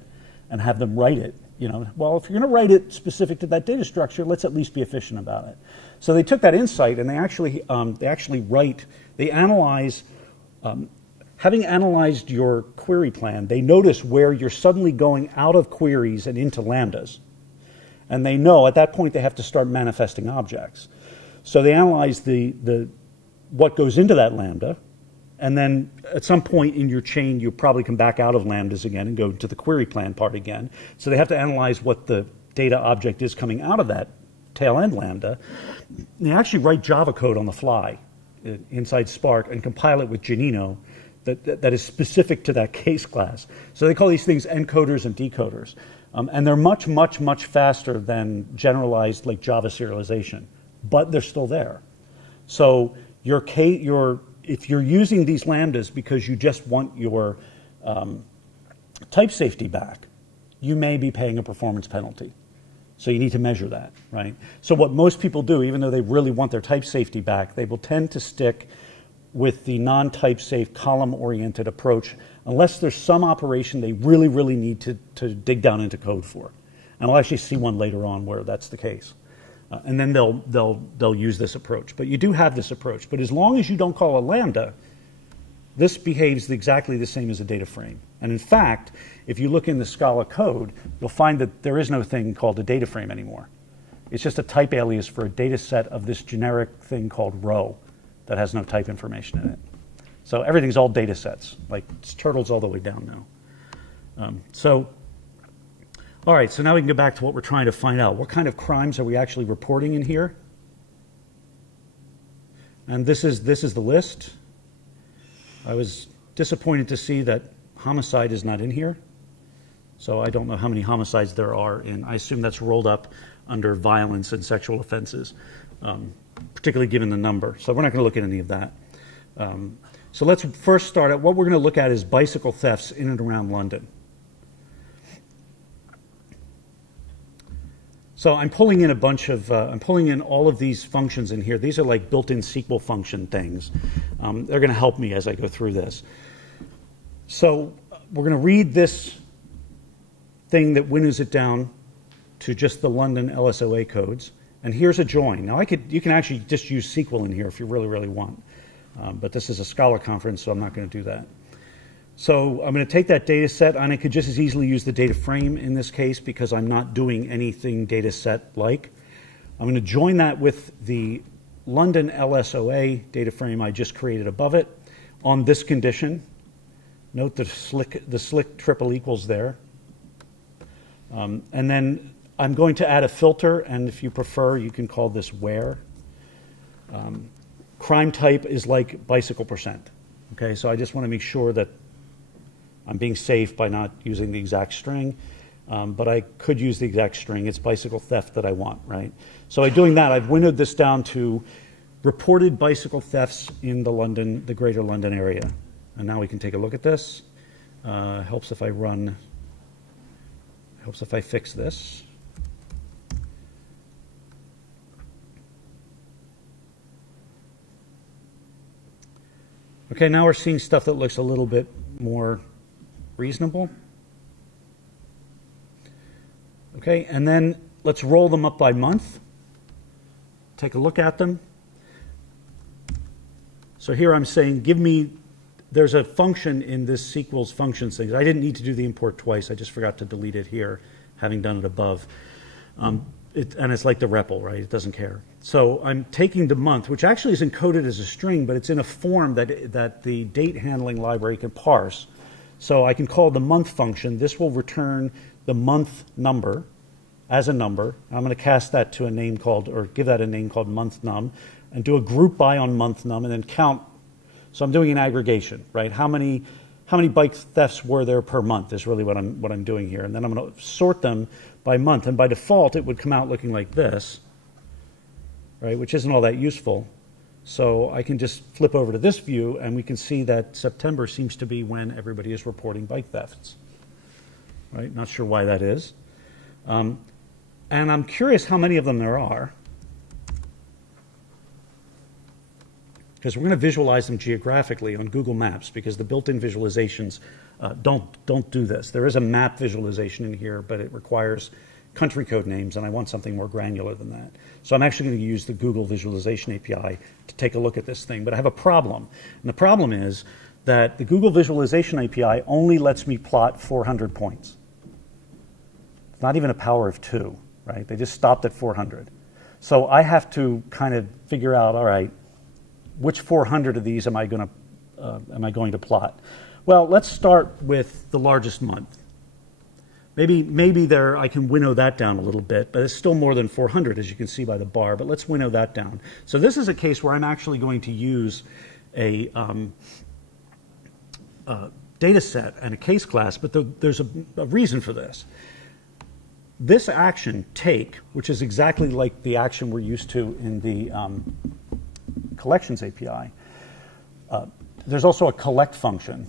and have them write it. You know, well, if you're going to write it specific to that data structure, let's at least be efficient about it. So they took that insight and they actually analyze. Having analyzed your query plan, they notice where you're suddenly going out of queries and into lambdas. And they know at that point they have to start manifesting objects. So they analyze what goes into that lambda, and then at some point in your chain, you'll probably come back out of lambdas again and go to the query plan part again. So they have to analyze what the data object is coming out of that tail end lambda. And they actually write Java code on the fly inside Spark and compile it with Janino that is specific to that case class. So they call these things encoders and decoders. And they're much, much, much faster than generalized like Java serialization, but they're still there. So if you're using these lambdas because you just want your type safety back, you may be paying a performance penalty. So you need to measure that, right? So what most people do, even though they really want their type safety back, they will tend to stick with the non-type safe column-oriented approach unless there's some operation they really, really need to dig down into code for. And I'll actually see one later on where that's the case. And then they'll use this approach. But you do have this approach. But as long as you don't call a lambda, this behaves exactly the same as a data frame. And in fact, if you look in the Scala code, you'll find that there is no thing called a data frame anymore. It's just a type alias for a data set of this generic thing called row that has no type information in it. So everything's all data sets, like it's turtles all the way down now. All right, so now we can go back to what we're trying to find out. What kind of crimes are we actually reporting in here? And this is the list. I was disappointed to see that homicide is not in here. So I don't know how many homicides there are in, I assume that's rolled up under violence and sexual offenses, particularly given the number. So we're not going to look at any of that. So let's first start at what we're going to look at is bicycle thefts in and around London. So I'm pulling in a bunch of, I'm pulling in all of these functions in here. These are like built-in SQL function things. They're going to help me as I go through this. So we're going to read this thing that winnows it down to just the London LSOA codes. And here's a join. Now you can actually just use SQL in here if you really, really want. But this is a Scala conference, so I'm not going to do that. So I'm going to take that data set, and I could just as easily use the data frame in this case because I'm not doing anything data set-like. I'm going to join that with the London LSOA data frame I just created above it on this condition. Note the slick triple equals there. And then I'm going to add a filter, and if you prefer, you can call this where. Crime type is like bicycle percent. Okay, so I just want to make sure that I'm being safe by not using the exact string, but I could use the exact string. It's bicycle theft that I want, right? So by doing that, I've winnowed this down to reported bicycle thefts in the greater London area. And now we can take a look at this. Helps if I fix this. Okay, now we're seeing stuff that looks a little bit more reasonable. Okay, and then let's roll them up by month. Take a look at them. So here I'm saying, there's a function in this SQL's functions thing. I didn't need to do the import twice. I just forgot to delete it here, having done it above. And it's like the REPL, right? It doesn't care. So I'm taking the month, which actually is encoded as a string, but it's in a form that the date handling library can parse. So I can call the month function. This will return the month number as a number. I'm going to cast that to a name called, or give that a name called month num, and do a group by on month num, and then count. So I'm doing an aggregation, right? How many bike thefts were there per month is really what I'm doing here. And then I'm going to sort them by month. And by default, it would come out looking like this, right? Which isn't all that useful. So I can just flip over to this view, and we can see that September seems to be when everybody is reporting bike thefts, right? Not sure why that is. And I'm curious how many of them there are, because we're going to visualize them geographically on Google Maps, because the built-in visualizations don't do this. There is a map visualization in here, but it requires country code names, and I want something more granular than that. So I'm actually going to use the Google Visualization API to take a look at this thing, but I have a problem. And the problem is that the Google Visualization API only lets me plot 400 points. It's not even a power of 2, right? They just stopped at 400. So I have to kind of figure out, all right, which 400 of these am I going to plot? Well, let's start with the largest month. Maybe there I can winnow that down a little bit, but it's still more than 400, as you can see by the bar. But let's winnow that down. So this is a case where I'm actually going to use a data set and a case class, but there's a reason for this. This action, take, which is exactly like the action we're used to in the collections API, there's also a collect function,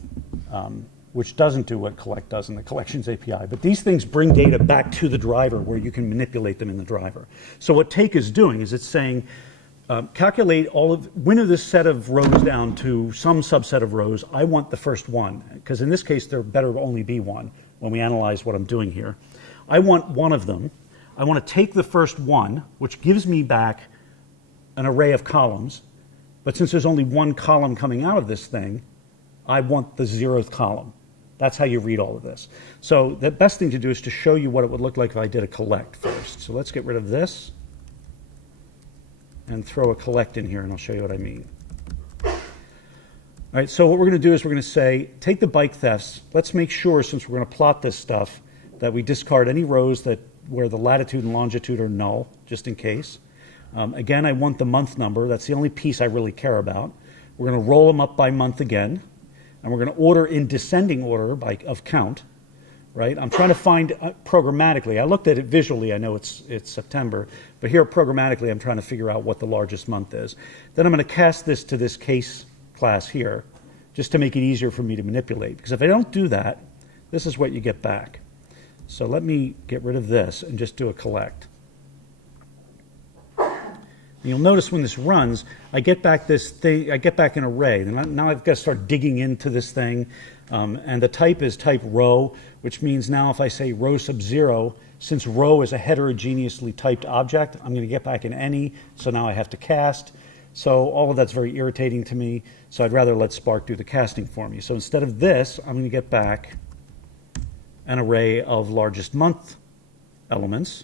which doesn't do what collect does in the collections API. But these things bring data back to the driver where you can manipulate them in the driver. So what take is doing is it's saying, winnow this set of rows down to some subset of rows. I want the first one, because in this case, there better only be one when we analyze what I'm doing here. I want one of them. I want to take the first one, which gives me back an array of columns. But since there's only one column coming out of this thing, I want the 0th column. That's how you read all of this. So the best thing to do is to show you what it would look like if I did a collect first. So let's get rid of this and throw a collect in here, and I'll show you what I mean. All right, so what we're going to do is we're going to say, take the bike thefts. Let's make sure, since we're going to plot this stuff, that we discard any rows where the latitude and longitude are null, just in case. Again, I want the month number. That's the only piece I really care about. We're going to roll them up by month again, and we're going to order in descending order of count. Right? I'm trying to find programmatically. I looked at it visually. I know it's September, but here programmatically, I'm trying to figure out what the largest month is. Then I'm going to cast this to this case class here, just to make it easier for me to manipulate. Because if I don't do that, this is what you get back. So let me get rid of this and just do a collect. And you'll notice when this runs, I get back this thing. I get back an array. And now I've got to start digging into this thing. And the type is type row, which means now if I say row sub 0, since row is a heterogeneously typed object, I'm going to get back an any, so now I have to cast. So all of that's very irritating to me, so I'd rather let Spark do the casting for me. So instead of this, I'm going to get back an array of largest month elements,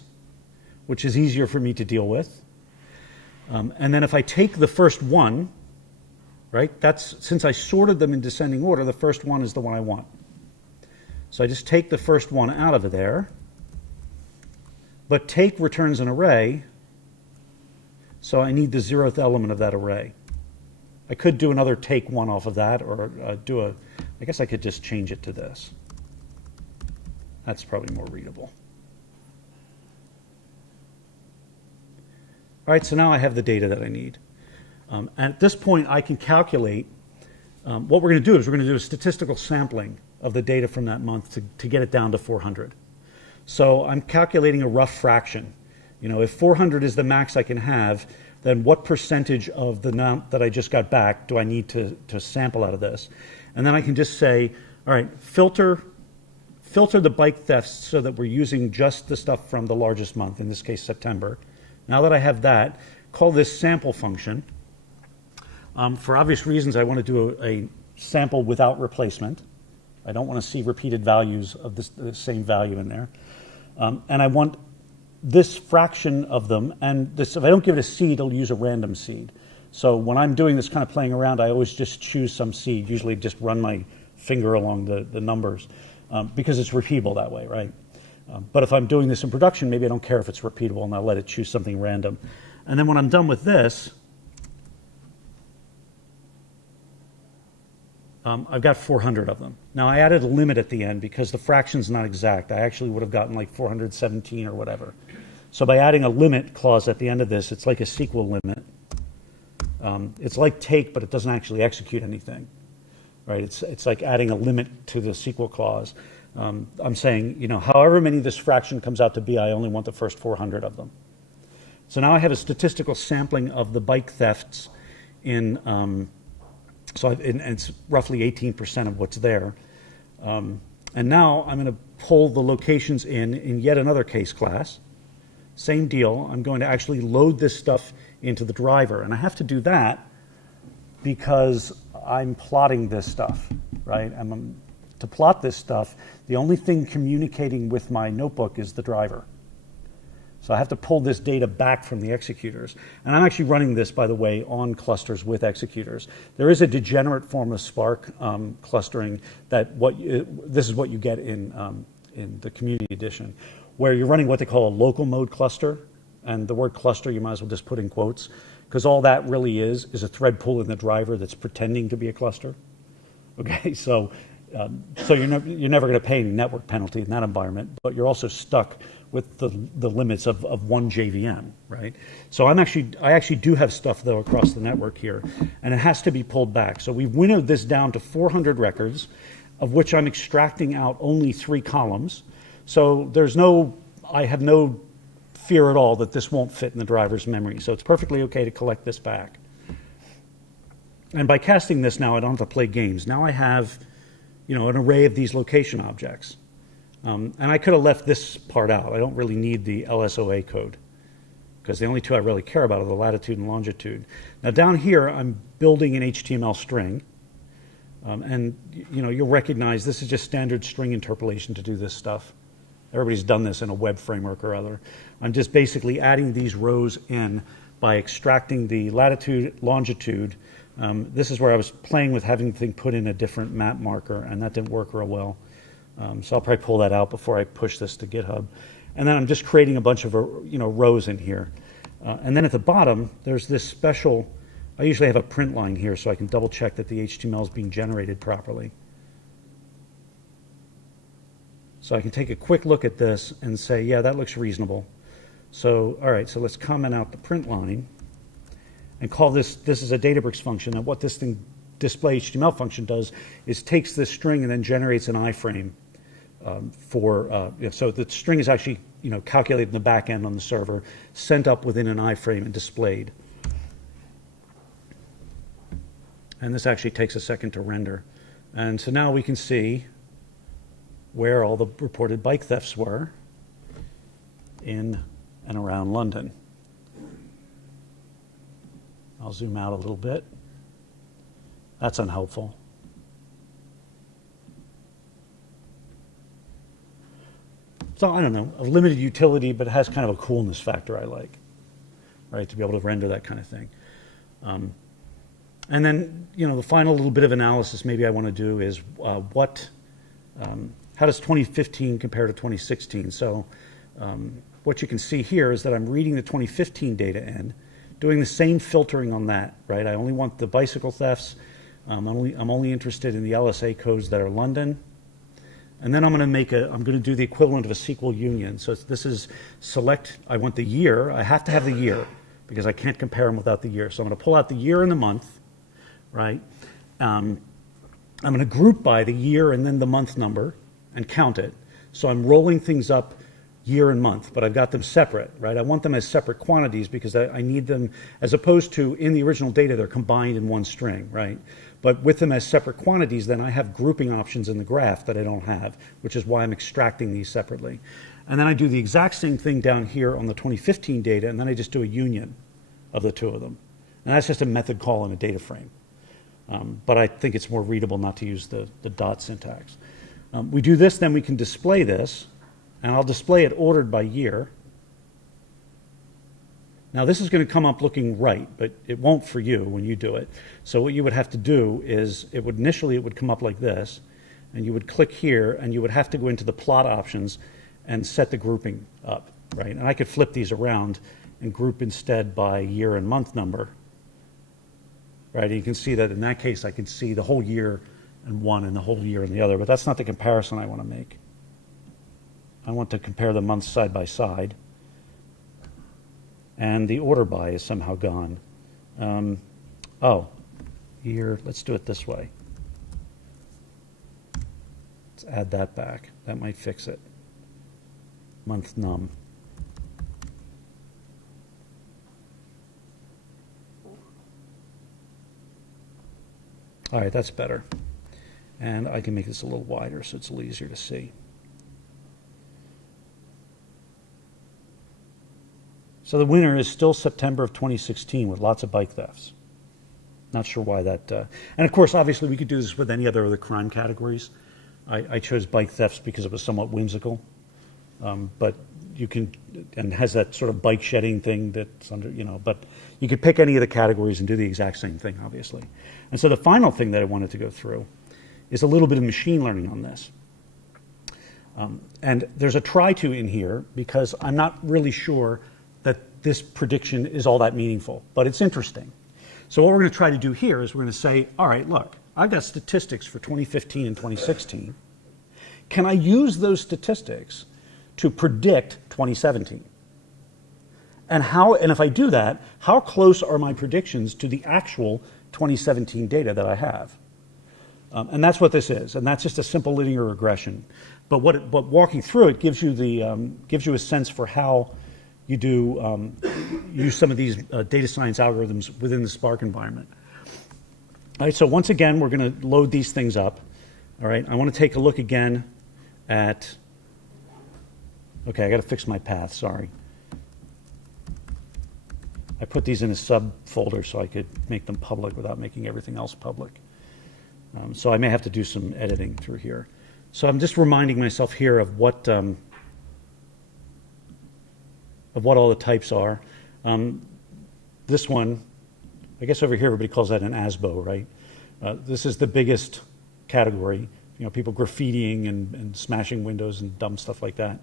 which is easier for me to deal with. And then if I take the first one, right, since I sorted them in descending order, the first one is the one I want. So I just take the first one out of there, but take returns an array, so I need the 0th element of that array. I could do another take one off of that, or I guess I could just change it to this. That's probably more readable. All right, so now I have the data that I need. And at this point, I can calculate, what we're going to do is we're going to do a statistical sampling of the data from that month to get it down to 400. So I'm calculating a rough fraction. If 400 is the max I can have, then what percentage of the amount that I just got back do I need to sample out of this? And then I can just say, all right, filter the bike thefts so that we're using just the stuff from the largest month, in this case September. Now that I have that, call this sample function. For obvious reasons, I want to do a sample without replacement. I don't want to see repeated values of the same value in there. And I want this fraction of them, and if I don't give it a seed, it'll use a random seed. So when I'm doing this kind of playing around, I always just choose some seed, usually just run my finger along the numbers, because it's repeatable that way, right? But if I'm doing this in production, maybe I don't care if it's repeatable, and I'll let it choose something random. And then when I'm done with this, I've got 400 of them. Now, I added a limit at the end because the fraction's not exact. I actually would have gotten like 417 or whatever. So by adding a limit clause at the end of this, it's like a SQL limit. It's like take, but it doesn't actually execute anything, right? It's like adding a limit to the SQL clause. I'm saying, however many this fraction comes out to be, I only want the first 400 of them. So now I have a statistical sampling of the bike thefts and it's roughly 18% of what's there. And now I'm going to pull the locations in yet another case class. Same deal. I'm going to actually load this stuff into the driver. And I have to do that because I'm plotting this stuff, right? To plot this stuff, the only thing communicating with my notebook is the driver. So I have to pull this data back from the executors. And I'm actually running this, by the way, on clusters with executors. There is a degenerate form of Spark clustering that this is what you get in the Community Edition, where you're running what they call a local mode cluster. And the word cluster, you might as well just put in quotes, because all that really is a thread pool in the driver that's pretending to be a cluster. Okay, so you're never going to pay any network penalty in that environment, but you're also stuck with the limits of one JVM, right? So I actually do have stuff though across the network here, and it has to be pulled back. So we've winnowed this down to 400 records, of which I'm extracting out only 3 columns. So I have no fear at all that this won't fit in the driver's memory. So it's perfectly okay to collect this back. And by casting this now, I don't have to play games. Now I have, an array of these location objects. And I could have left this part out. I don't really need the LSOA code because the only two I really care about are the latitude and longitude. Now down here, I'm building an HTML string. And you'll recognize this is just standard string interpolation to do this stuff. Everybody's done this in a web framework or other. I'm just basically adding these rows in by extracting the latitude, longitude. This is where I was playing with having the thing put in a different map marker, and that didn't work real well. So I'll probably pull that out before I push this to GitHub. And then I'm just creating a bunch of rows in here. And then at the bottom, there's this special, I usually have a print line here so I can double check that the HTML is being generated properly. So I can take a quick look at this and say, yeah, that looks reasonable. So, all right, so let's comment out the print line and call this is a Databricks function. And what this thing, display HTML function does is takes this string and then generates an iframe so the string is actually calculated in the back end on the server, sent up within an iframe and displayed. And this actually takes a second to render. And so now we can see where all the reported bike thefts were in and around London. I'll zoom out a little bit. That's unhelpful. So I don't know, of limited utility, but it has kind of a coolness factor I like, right, to be able to render that kind of thing. And then, the final little bit of analysis maybe I want to do is how does 2015 compare to 2016? So what you can see here is that I'm reading the 2015 data in, doing the same filtering on that, right? I only want the bicycle thefts. I'm only interested in the LSA codes that are London. And then I'm going to do the equivalent of a SQL union. So this is select, I want the year. I have to have the year because I can't compare them without the year. So I'm going to pull out the year and the month, right? I'm going to group by the year and then the month number and count it. So I'm rolling things up year and month, but I've got them separate, right? I want them as separate quantities because I need them, as opposed to in the original data, they're combined in one string, right? But with them as separate quantities, then I have grouping options in the graph that I don't have, which is why I'm extracting these separately. And then I do the exact same thing down here on the 2015 data, and then I just do a union of the two of them. And that's just a method call in a data frame. But I think it's more readable not to use the dot syntax. We do this, then we can display this, and I'll display it ordered by year. Now this is going to come up looking right, but it won't for you when you do it. So what you would have to do is, initially it would come up like this, and you would click here, and you would have to go into the plot options and set the grouping up, right? And I could flip these around and group instead by year and month number, right? And you can see that in that case I can see the whole year in one and the whole year in the other, but that's not the comparison I want to make. I want to compare the months side by side. And the order by is somehow gone. Year, let's do it this way. Let's add that back. That might fix it. Month num. All right, that's better. And I can make this a little wider so it's a little easier to see. So the winner is still September of 2016 with lots of bike thefts. Not sure why that. And of course, obviously, we could do this with any other crime categories. I chose bike thefts because it was somewhat whimsical. But you can, and has that sort of bike shedding thing that's under, but you could pick any of the categories and do the exact same thing, obviously. And so the final thing that I wanted to go through is a little bit of machine learning on this. And there's a try to in here because I'm not really sure that this prediction is all that meaningful, but it's interesting. So what we're going to try to do here is we're going to say, all right, look, I've got statistics for 2015 and 2016. Can I use those statistics to predict 2017? And if I do that, how close are my predictions to the actual 2017 data that I have? And that's what this is, and that's just a simple linear regression. But walking through it gives you a sense for how you do use some of these data science algorithms within the Spark environment. All right, so once again, we're going to load these things up. All right, I want to take a look again at, okay, I got to fix my path, sorry. I put these in a subfolder so I could make them public without making everything else public. So I may have to do some editing through here. So I'm just reminding myself here of what all the types are. This one, I guess over here everybody calls that an ASBO, right? This is the biggest category. You know, people graffitiing and smashing windows and dumb stuff like that.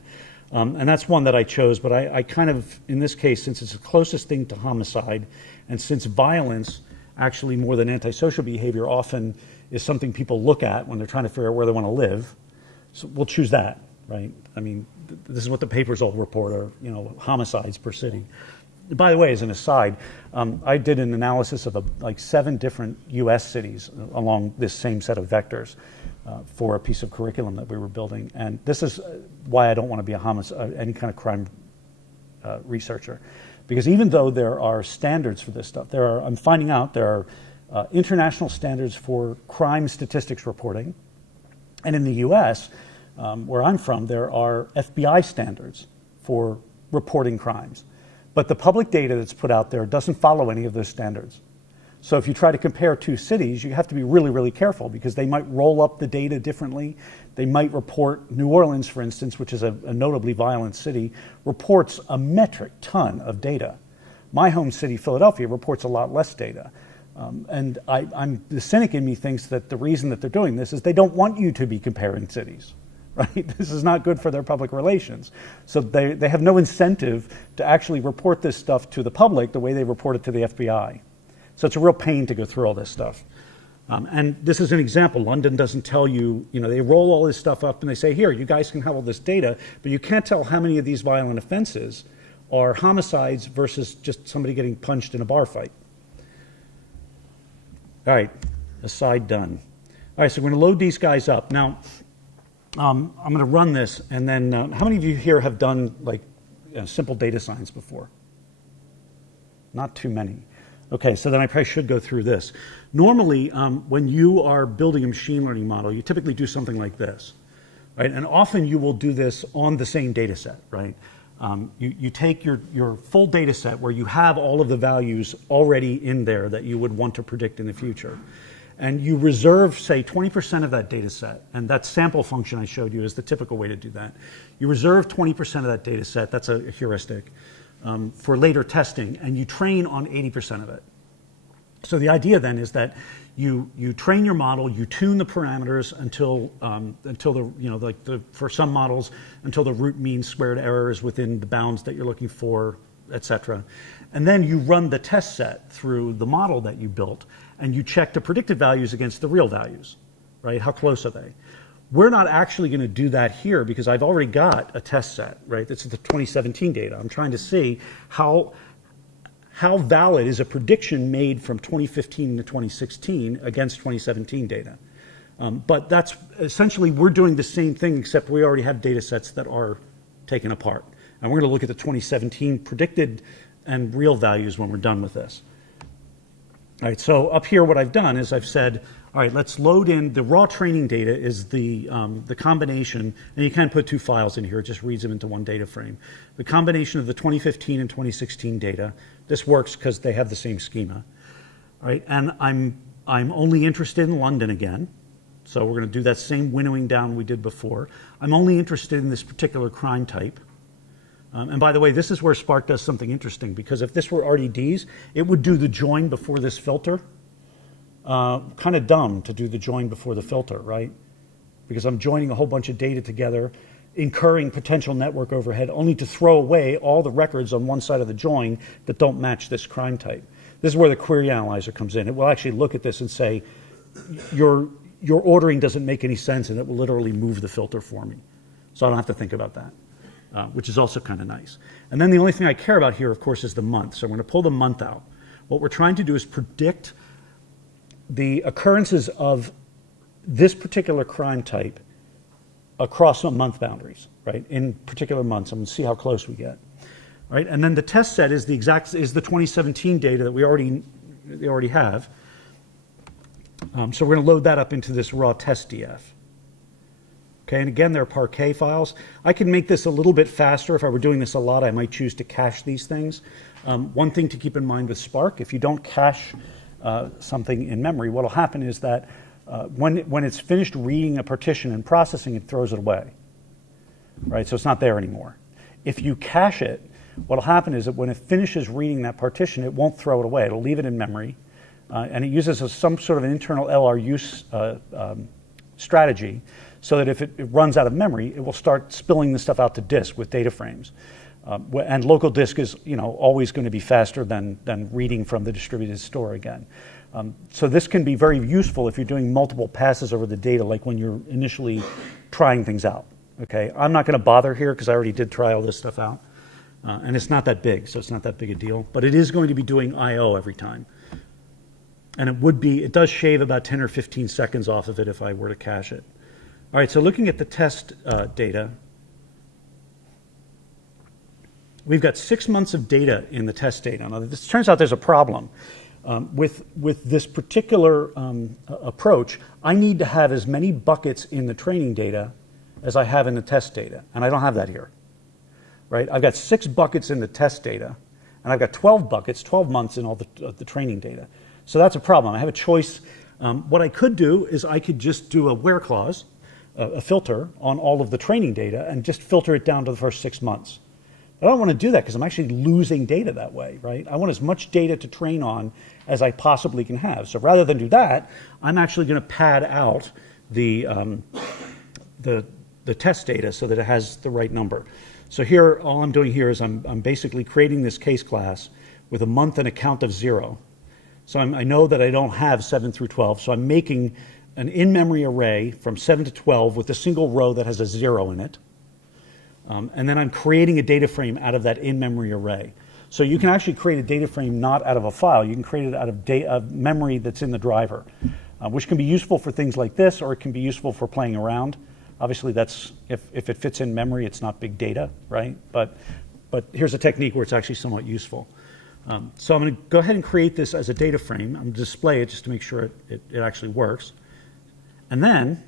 And that's one that I chose, but I kind of, in this case, since it's the closest thing to homicide, and since violence, actually more than antisocial behavior, often is something people look at when they're trying to figure out where they want to live, so we'll choose that, right? I mean, this is what the papers all report, are, you know, homicides per city. By the way, as an aside, I did an analysis of like 7 different U.S. cities along this same set of vectors for a piece of curriculum that we were building. And this is why I don't want to be any kind of crime researcher. Because even though there are standards for this stuff, I'm finding out there are international standards for crime statistics reporting. And in the U.S., where I'm from, there are FBI standards for reporting crimes. But the public data that's put out there doesn't follow any of those standards. So if you try to compare 2 cities, you have to be really, really careful because they might roll up the data differently. They might report, New Orleans, for instance, which is a notably violent city, reports a metric ton of data. My home city, Philadelphia, reports a lot less data. And the cynic in me thinks that the reason that they're doing this is they don't want you to be comparing cities. Right? This is not good for their public relations. So they have no incentive to actually report this stuff to the public the way they report it to the FBI. So it's a real pain to go through all this stuff. And this is an example. London doesn't tell you, they roll all this stuff up and they say, here, you guys can have all this data, but you can't tell how many of these violent offenses are homicides versus just somebody getting punched in a bar fight. All right, aside done. All right, so we're going to load these guys up. Now, I'm going to run this, and then how many of you here have done like simple data science before? Not too many. Okay, so then I probably should go through this. Normally, when you are building a machine learning model, you typically do something like this, right? And often you will do this on the same data set, right? You take your full data set where you have all of the values already in there that you would want to predict in the future. And you reserve, say, 20% of that data set, and that sample function I showed you is the typical way to do that. You reserve 20% of that data set, that's a heuristic, for later testing, and you train on 80% of it. So the idea then is that you train your model, you tune the parameters until for some models, until the root mean squared error is within the bounds that you're looking for, et cetera. And then you run the test set through the model that you built, and you check the predicted values against the real values, right? How close are they? We're not actually going to do that here because I've already got a test set, right? This is the 2017 data. I'm trying to see how valid is a prediction made from 2015 to 2016 against 2017 data. But that's essentially, we're doing the same thing, except we already have data sets that are taken apart. And we're going to look at the 2017 predicted and real values when we're done with this. All right, so up here what I've done is I've said, all right, let's load in the raw training data is the combination, and you can put 2 files in here, it just reads them into one data frame. The combination of the 2015 and 2016 data. This works because they have the same schema. All right, and I'm only interested in London again. So we're going to do that same winnowing down we did before. I'm only interested in this particular crime type. And by the way, this is where Spark does something interesting, because if this were RDDs, it would do the join before this filter. Kind of dumb to do the join before the filter, right? Because I'm joining a whole bunch of data together, incurring potential network overhead, only to throw away all the records on one side of the join that don't match this crime type. This is where the query analyzer comes in. It will actually look at this and say, your ordering doesn't make any sense, and it will literally move the filter for me. So I don't have to think about that. Which is also kind of nice. And then the only thing I care about here, of course, is the month. So I'm going to pull the month out. What we're trying to do is predict the occurrences of this particular crime type across some month boundaries, right? In particular months. I'm going to see how close we get. Right? And then the test set is the 2017 data that we already have. So we're going to load that up into this raw test DF. Okay, and again, they're Parquet files. I can make this a little bit faster. If I were doing this a lot, I might choose to cache these things. One thing to keep in mind with Spark, if you don't cache something in memory, what will happen is that When it's finished reading a partition and processing, it throws it away, right? So it's not there anymore. If you cache it, what will happen is that when it finishes reading that partition, it won't throw it away. It'll leave it in memory, and it uses some sort of an internal LRU strategy so that if it runs out of memory, it will start spilling the stuff out to disk with data frames. And local disk is always going to be faster than reading from the distributed store again. So this can be very useful if you're doing multiple passes over the data, like when you're initially trying things out. Okay, I'm not going to bother here because I already did try all this stuff out. And it's not that big, so it's not that big a deal. But it is going to be doing I/O every time. And it does shave about 10 or 15 seconds off of it if I were to cache it. All right, so looking at the test data, we've got 6 months of data in the test data. Now, this turns out there's a problem. With this particular approach, I need to have as many buckets in the training data as I have in the test data, and I don't have that here. Right? I've got 6 buckets in the test data, and I've got 12 buckets, 12 months in all the training data. So that's a problem. I have a choice. What I could do is I could just do a where clause, a filter on all of the training data, and just filter it down to the first 6 months. I don't want to do that because I'm actually losing data that way, right? I want as much data to train on as I possibly can have. So rather than do that, I'm actually going to pad out the test data so that it has the right number. So here, all I'm doing here is I'm basically creating this case class with a month and a count of 0. So I know that I don't have 7 through 12, so I'm making an in-memory array from 7 to 12 with a single row that has a 0 in it. And then I'm creating a data frame out of that in-memory array. So you can actually create a data frame not out of a file. You can create it out of memory that's in the driver, which can be useful for things like this, or it can be useful for playing around. Obviously, that's if it fits in memory, it's not big data, right? But here's a technique where it's actually somewhat useful. So I'm going to go ahead and create this as a data frame. I'm going to display it just to make sure it actually works. And then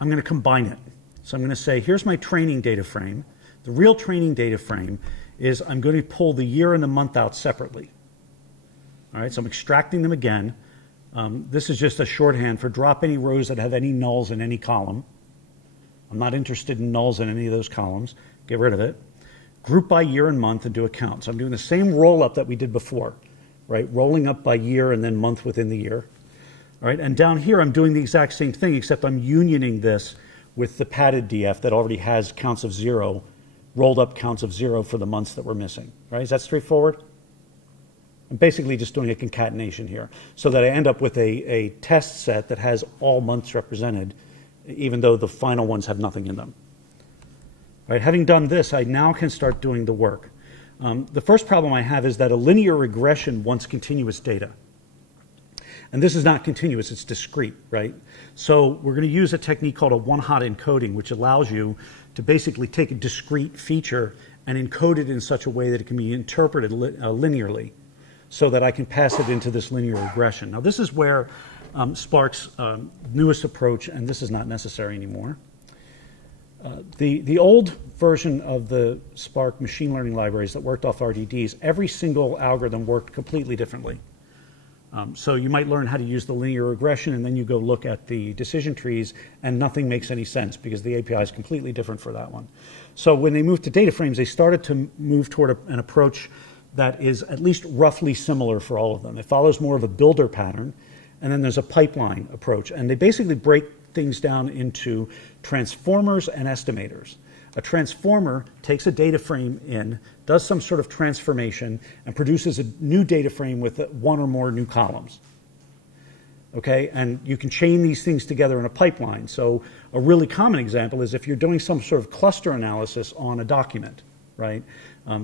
I'm going to combine it. So I'm going to say, here's my training data frame. The real training data frame is I'm going to pull the year and the month out separately. All right, so I'm extracting them again. This is just a shorthand for drop any rows that have any nulls in any column. I'm not interested in nulls in any of those columns. Get rid of it. Group by year and month and do a count. So I'm doing the same roll up that we did before, right? Rolling up by year and then month within the year. All right, and down here I'm doing the exact same thing, except I'm unioning this with the padded DF that already has counts of 0, rolled up counts of 0 for the months that we're missing, right? Is that straightforward? I'm basically just doing a concatenation here so that I end up with a test set that has all months represented, even though the final ones have nothing in them. All right, having done this, I now can start doing the work. The first problem I have is that a linear regression wants continuous data. And this is not continuous, it's discrete, right? So we're going to use a technique called a one-hot encoding, which allows you to basically take a discrete feature and encode it in such a way that it can be interpreted linearly so that I can pass it into this linear regression. Now this is where Spark's newest approach, and this is not necessary anymore. The old version of the Spark machine learning libraries that worked off RDDs, every single algorithm worked completely differently. So you might learn how to use the linear regression, and then you go look at the decision trees, and nothing makes any sense because the API is completely different for that one. So when they moved to data frames, they started to move toward an approach that is at least roughly similar for all of them. It follows more of a builder pattern, and then there's a pipeline approach. And they basically break things down into transformers and estimators. A transformer takes a data frame in, does some sort of transformation, and produces a new data frame with one or more new columns. Okay, and you can chain these things together in a pipeline. So a really common example is if you're doing some sort of cluster analysis on a document, right?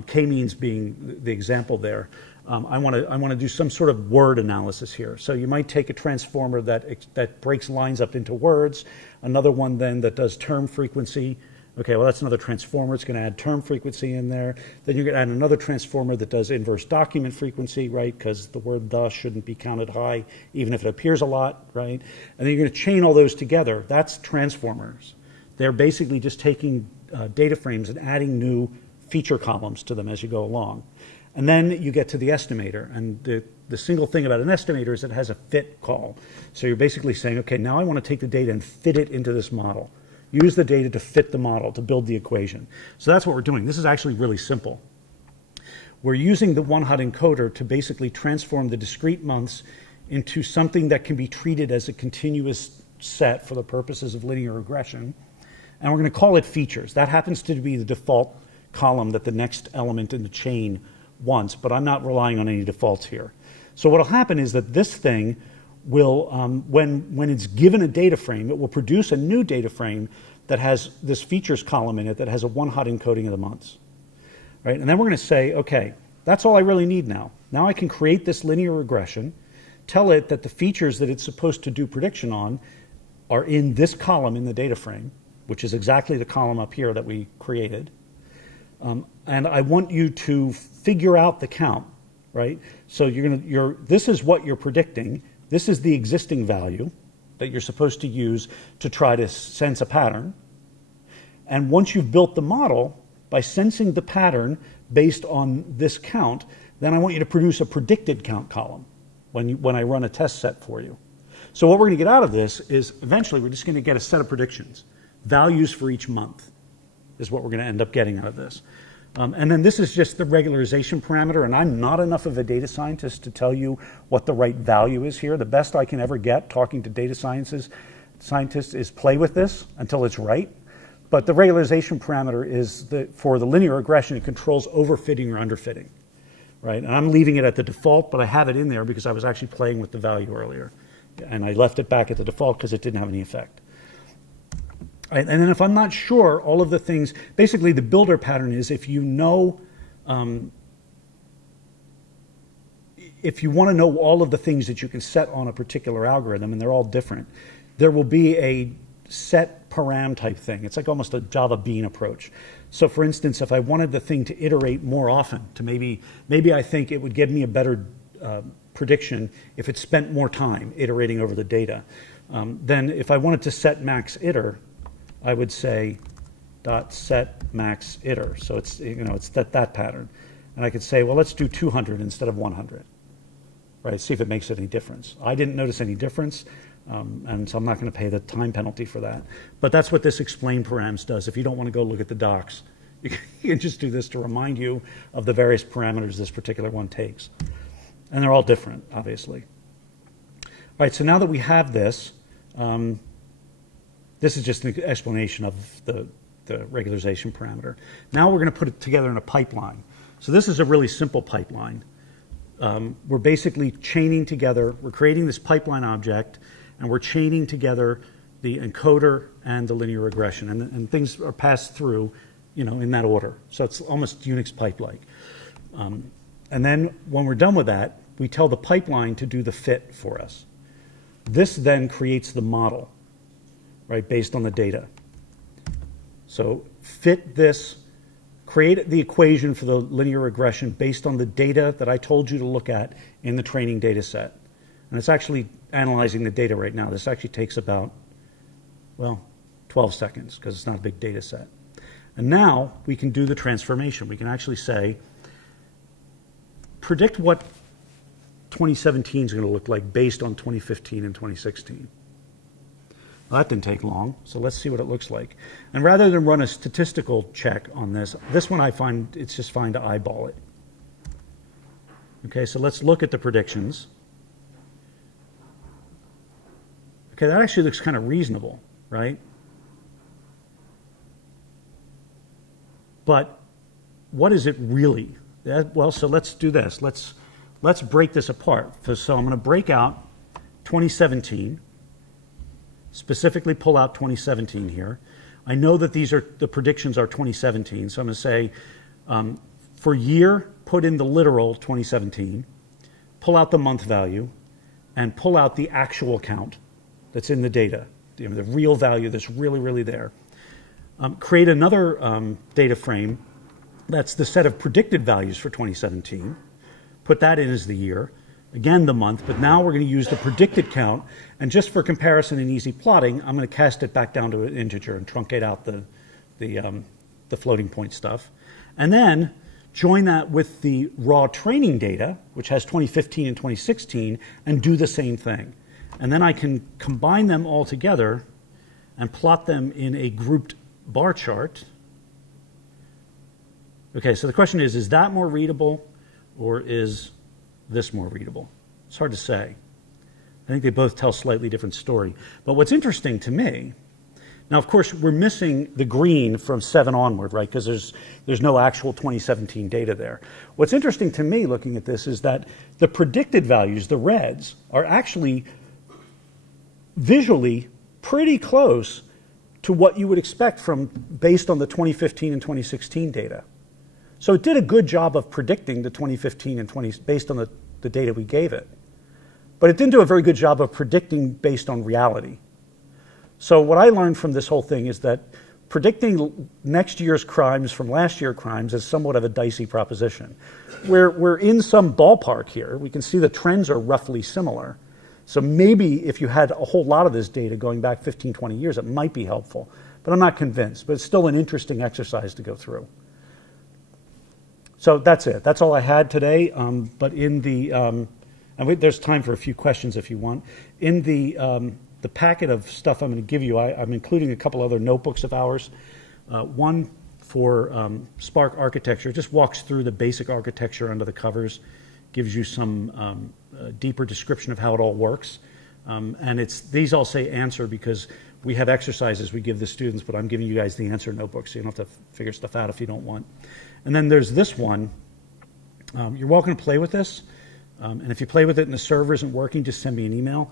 K-means being the example there. I want to do some sort of word analysis here. So you might take a transformer that breaks lines up into words, another one then that does term frequency. Okay, well, that's another transformer. It's going to add term frequency in there. Then you're going to add another transformer that does inverse document frequency, right? Because the word the shouldn't be counted high, even if it appears a lot, right? And then you're going to chain all those together. That's transformers. They're basically just taking data frames and adding new feature columns to them as you go along. And then you get to the estimator. And the single thing about an estimator is it has a fit call. So you're basically saying, okay, now I want to take the data and fit it into this model. Use the data to fit the model, to build the equation. So that's what we're doing. This is actually really simple. We're using the one-hot encoder to basically transform the discrete months into something that can be treated as a continuous set for the purposes of linear regression. And we're going to call it features. That happens to be the default column that the next element in the chain wants, but I'm not relying on any defaults here. So what will happen is that this thing will, when it's given a data frame, it will produce a new data frame that has this features column in it that has a one-hot encoding of the months. Right? And then we're going to say, okay, that's all I really need now. Now I can create this linear regression, tell it that the features that it's supposed to do prediction on are in this column in the data frame, which is exactly the column up here that we created. And I want you to figure out the count, right? So this is what you're predicting. This is the existing value that you're supposed to use to try to sense a pattern. And once you've built the model, by sensing the pattern based on this count, then I want you to produce a predicted count column when I run a test set for you. So what we're going to get out of this is eventually we're just going to get a set of predictions. Values for each month is what we're going to end up getting out of this. And then this is just the regularization parameter, and I'm not enough of a data scientist to tell you what the right value is here. The best I can ever get talking to data scientists is play with this until it's right. But the regularization parameter is for the linear regression, it controls overfitting or underfitting, right? And I'm leaving it at the default, but I have it in there because I was actually playing with the value earlier. And I left it back at the default because it didn't have any effect. Right? And then if I'm not sure, all of the things, basically the builder pattern is if you know, if you want to know all of the things that you can set on a particular algorithm, and they're all different, there will be a set param type thing. It's like almost a Java bean approach. So for instance, if I wanted the thing to iterate more often, to maybe I think it would give me a better prediction if it spent more time iterating over the data. Then if I wanted to set max iter, I would say dot set max iter. So it's, it's that pattern. And I could say, well, let's do 200 instead of 100. Right? See if it makes any difference. I didn't notice any difference. And so I'm not going to pay the time penalty for that. But that's what this explain params does. If you don't want to go look at the docs, you can just do this to remind you of the various parameters this particular one takes. And they're all different, obviously. All right, so now that we have this, this is just an explanation of the regularization parameter. Now we're going to put it together in a pipeline. So this is a really simple pipeline. We're basically chaining together, we're creating this pipeline object, and we're chaining together the encoder and the linear regression. And things are passed through, in that order. So it's almost Unix pipe-like. And then when we're done with that, we tell the pipeline to do the fit for us. This then creates the model, right, based on the data. So fit this, create the equation for the linear regression based on the data that I told you to look at in the training data set. And it's actually analyzing the data right now. This actually takes about, 12 seconds because it's not a big data set. And now we can do the transformation. We can actually say, predict what 2017 is going to look like based on 2015 and 2016. Well, that didn't take long, so let's see what it looks like. And rather than run a statistical check on this one I find it's just fine to eyeball it. Okay, so let's look at the predictions. Okay, that actually looks kind of reasonable, right? But what is it really? Well, so let's do this. Let's break this apart. So I'm going to break out 2017, specifically pull out 2017 here. I know that the predictions are 2017, so I'm going to say for year, put in the literal 2017, pull out the month value, and pull out the actual count that's in the data, the real value that's really, really there. Create another data frame that's the set of predicted values for 2017. Put that in as the year. Again, the month, but now we're going to use the predicted count. And just for comparison and easy plotting, I'm going to cast it back down to an integer and truncate out the floating point stuff. And then join that with the raw training data, which has 2015 and 2016, and do the same thing. And then I can combine them all together and plot them in a grouped bar chart. Okay, so the question is that more readable or is this more readable? It's hard to say. I think they both tell a slightly different story. But what's interesting to me, now of course we're missing the green from 7 onward, right? Because there's no actual 2017 data there. What's interesting to me looking at this is that the predicted values, the reds, are actually visually pretty close to what you would expect from based on the 2015 and 2016 data. So it did a good job of predicting the 2015 and 20 based on the data we gave it. But it didn't do a very good job of predicting based on reality. So what I learned from this whole thing is that predicting next year's crimes from last year's crimes is somewhat of a dicey proposition. We're in some ballpark here. We can see the trends are roughly similar. So maybe if you had a whole lot of this data going back 15, 20 years, it might be helpful. But I'm not convinced. But it's still an interesting exercise to go through. So that's it. That's all I had today. But in the, there's time for a few questions if you want. In the packet of stuff I'm going to give you, I'm including a couple other notebooks of ours. One for Spark architecture, just walks through the basic architecture under the covers, gives you some deeper description of how it all works. And these all say answer because we have exercises we give the students, but I'm giving you guys the answer notebook, so you don't have to figure stuff out if you don't want. And then there's this one. You're welcome to play with this. And if you play with it and the server isn't working, just send me an email.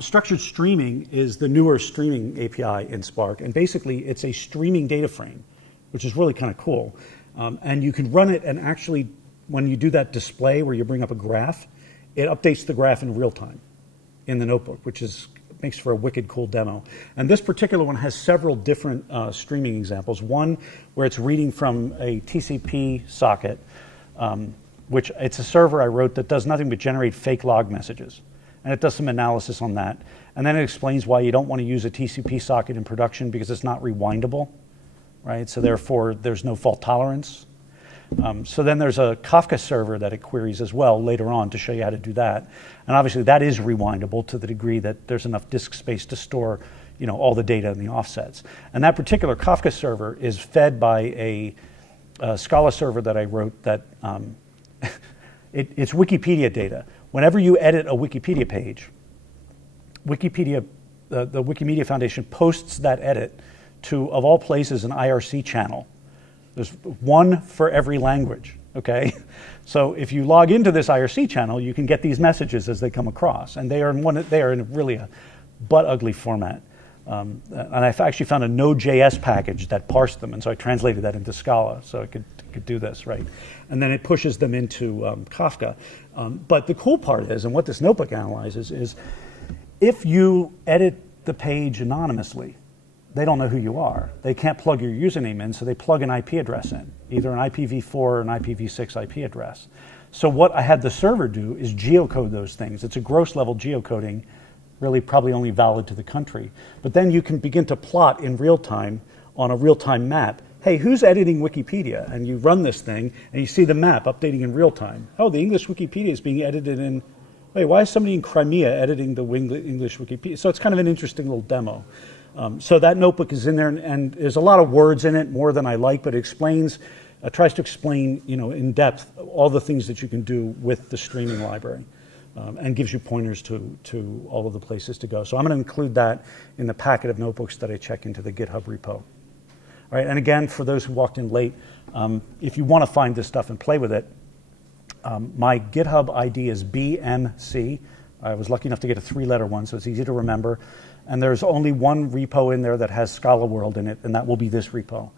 Structured streaming is the newer streaming API in Spark. And basically, it's a streaming data frame, which is really kind of cool. And you can run it, and actually, when you do that display where you bring up a graph, it updates the graph in real time in the notebook, which makes for a wicked cool demo. And this particular one has several different streaming examples. One where it's reading from a TCP socket, which it's a server I wrote that does nothing but generate fake log messages. And it does some analysis on that. And then it explains why you don't want to use a TCP socket in production because it's not rewindable, right? So therefore, there's no fault tolerance. So then there's a Kafka server that it queries as well later on to show you how to do that. And obviously that is rewindable to the degree that there's enough disk space to store, all the data in the offsets. And that particular Kafka server is fed by a Scala server that I wrote that it's Wikipedia data. Whenever you edit a Wikipedia page, the Wikimedia Foundation posts that edit to, of all places, an IRC channel. There's one for every language, okay? So if you log into this IRC channel, you can get these messages as they come across. And they are in really a butt-ugly format. And I actually found a Node.js package that parsed them, and so I translated that into Scala so I could do this, right? And then it pushes them into Kafka. But the cool part is, and what this notebook analyzes, is if you edit the page anonymously, they don't know who you are. They can't plug your username in, so they plug an IP address in, either an IPv4 or an IPv6 IP address. So what I had the server do is geocode those things. It's a gross level geocoding, really probably only valid to the country. But then you can begin to plot in real time on a real-time map, hey, who's editing Wikipedia? And you run this thing, and you see the map updating in real time. Oh, the English Wikipedia is being edited in, wait, why is somebody in Crimea editing the English Wikipedia? So it's kind of an interesting little demo. So that notebook is in there, and there's a lot of words in it, more than I like, but it explains, tries to explain, in depth all the things that you can do with the streaming library, and gives you pointers to all of the places to go. So I'm going to include that in the packet of notebooks that I check into the GitHub repo. All right, and again, for those who walked in late, if you want to find this stuff and play with it, my GitHub ID is BMC. I was lucky enough to get a 3-letter one, so it's easy to remember. And there's only one repo in there that has Scala World in it, and that will be this repo.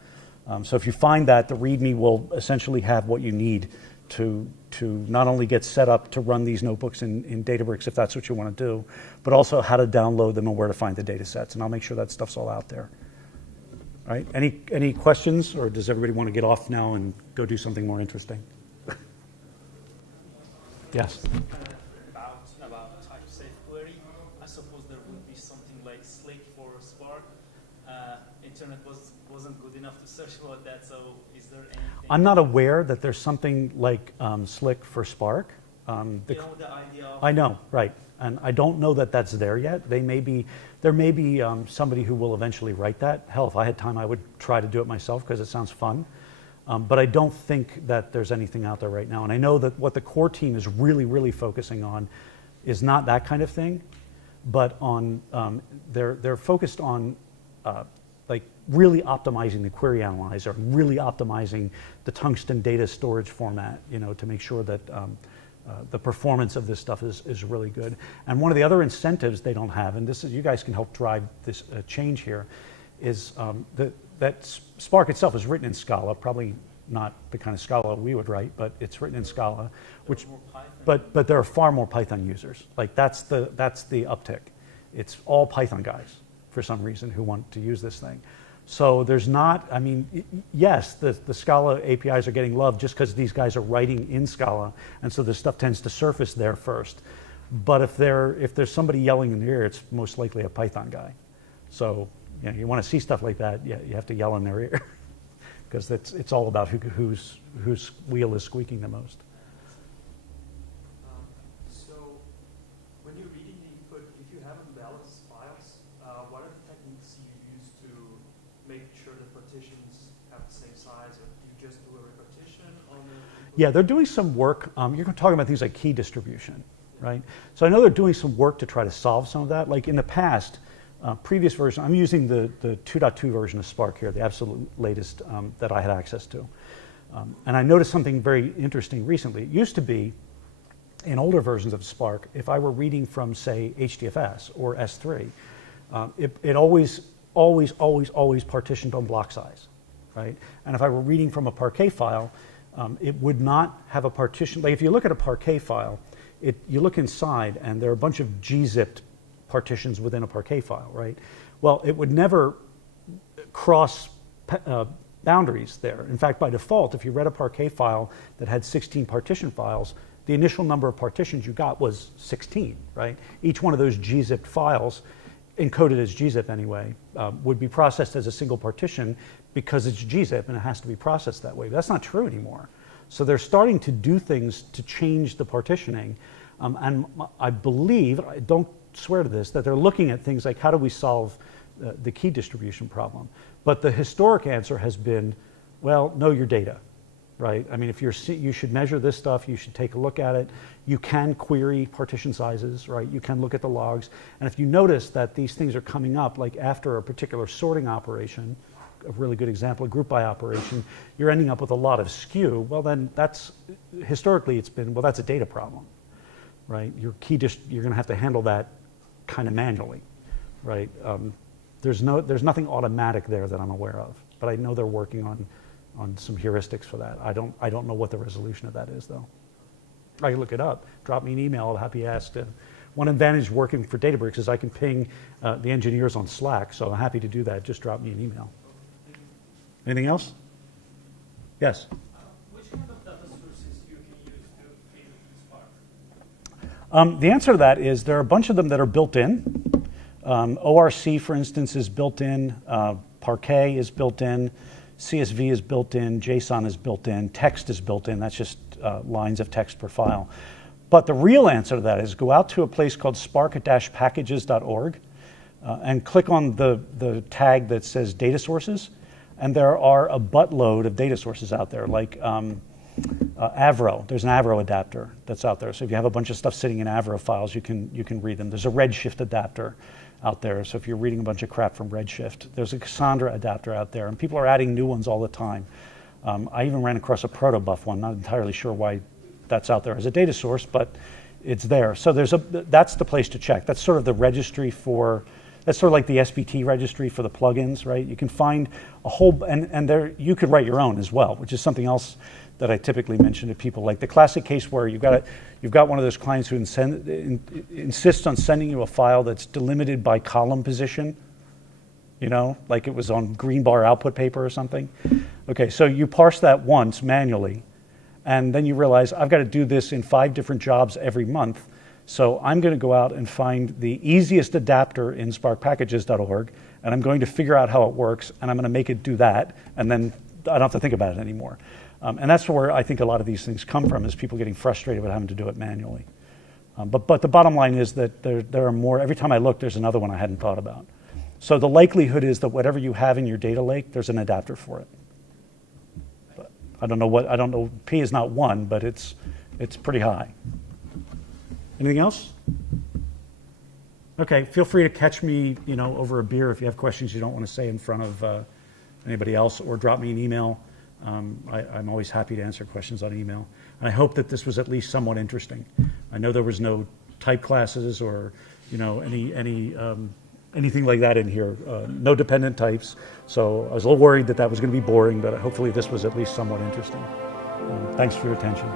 So if you find that, the README will essentially have what you need to not only get set up to run these notebooks in Databricks, if that's what you want to do, but also how to download them and where to find the data sets. And I'll make sure that stuff's all out there. All right, any questions, or does everybody want to get off now and go do something more interesting? Yes? About type-safe query, I suppose there would be something like Slick for Spark. internet wasn't good enough to search about that. So is there anything? I'm not aware that there's something like Slick for Spark. The idea of I know, right. And I don't know that that's there yet. There may be somebody who will eventually write that. Hell, if I had time, I would try to do it myself because it sounds fun. But I don't think that there's anything out there right now. And I know that what the core team is really, really focusing on is not that kind of thing, but on they're focused on like really optimizing the query analyzer, really optimizing the tungsten data storage format, to make sure that the performance of this stuff is really good. And one of the other incentives they don't have, and you guys can help drive this change here, is that Spark itself is written in Scala, probably not the kind of Scala we would write, but it's written in Scala, but there are far more Python users. Like that's the uptick. It's all Python guys for some reason who want to use this thing. So there's not, I mean, yes, the Scala APIs are getting loved just because these guys are writing in Scala, and so the stuff tends to surface there first. But if there's somebody yelling in the ear, it's most likely a Python guy. So you want to see stuff like that, you have to yell in their ear because it's all about whose wheel is squeaking the most. So when you're reading the input, if you have unbalanced files, what are the techniques you use to make sure the partitions have the same size, or do you just do a repetition on the input? Yeah, they're doing some work. You're talking about things like key distribution, right? So I know they're doing some work to try to solve some of that. Like in the past, previous version, I'm using the 2.2 version of Spark here, the absolute latest that I had access to. And I noticed something very interesting recently. It used to be, in older versions of Spark, if I were reading from, say, HDFS or S3, it always partitioned on block size, right? And if I were reading from a Parquet file, it would not have a partition. Like if you look at a Parquet file, you look inside and there are a bunch of gzipped partitions within a Parquet file, right? Well, it would never cross boundaries there. In fact, by default, if you read a Parquet file that had 16 partition files, the initial number of partitions you got was 16, right? Each one of those gzipped files, encoded as gzip anyway, would be processed as a single partition because it's gzip and it has to be processed that way. But that's not true anymore. So they're starting to do things to change the partitioning. And I believe, I don't swear to this, that they're looking at things like how do we solve the key distribution problem. But the historic answer has been, well, know your data, right? I mean, if you should measure this stuff, you should take a look at it. You can query partition sizes, right? You can look at the logs. And if you notice that these things are coming up, like after a particular sorting operation, a really good example, a group by operation, you're ending up with a lot of skew, well then historically it's been, well, that's a data problem, right? You're going to have to handle that kind of manually, right? There's nothing automatic there that I'm aware of, but I know they're working on some heuristics for that. I don't know what the resolution of that is though. I can look it up. Drop me an email. I'll happy ask. One advantage working for Databricks is I can ping the engineers on Slack, so I'm happy to do that. Just drop me an email. Anything else? Yes. Which kind of data sources you can use to feed Spark? The answer to that is there are a bunch of them that are built in. ORC, for instance, is built in. Parquet is built in. CSV is built in. JSON is built in. Text is built in. That's just lines of text per file. But the real answer to that is go out to a place called spark-packages.org and click on the tag that says data sources. And there are a buttload of data sources out there, like Avro. There's an Avro adapter that's out there. So if you have a bunch of stuff sitting in Avro files, you can read them. There's a Redshift adapter out there. So if you're reading a bunch of crap from Redshift, there's a Cassandra adapter out there, and people are adding new ones all the time. I even ran across a protobuf one. Not entirely sure why that's out there as a data source, but it's there. So that's the place to check. That's sort of the registry that's sort of like the SBT registry for the plugins, right? You can find a whole, and there you could write your own as well, which is something else that I typically mention to people. Like the classic case where you've got one of those clients who insists on sending you a file that's delimited by column position, like it was on green bar output paper or something. Okay, so you parse that once manually, and then you realize I've got to do this in 5 different jobs every month. So I'm going to go out and find the easiest adapter in sparkpackages.org, and I'm going to figure out how it works, and I'm going to make it do that, and then I don't have to think about it anymore. And that's where I think a lot of these things come from, is people getting frustrated with having to do it manually. But the bottom line is that there are more. Every time I look, there's another one I hadn't thought about. So the likelihood is that whatever you have in your data lake, there's an adapter for it. But I don't know. P is not 1, but it's pretty high. Anything else? Okay, feel free to catch me, over a beer if you have questions you don't want to say in front of anybody else, or drop me an email. I'm always happy to answer questions on email. And I hope that this was at least somewhat interesting. I know there was no type classes or anything like that in here, no dependent types. So I was a little worried that was going to be boring, but hopefully this was at least somewhat interesting. Thanks for your attention.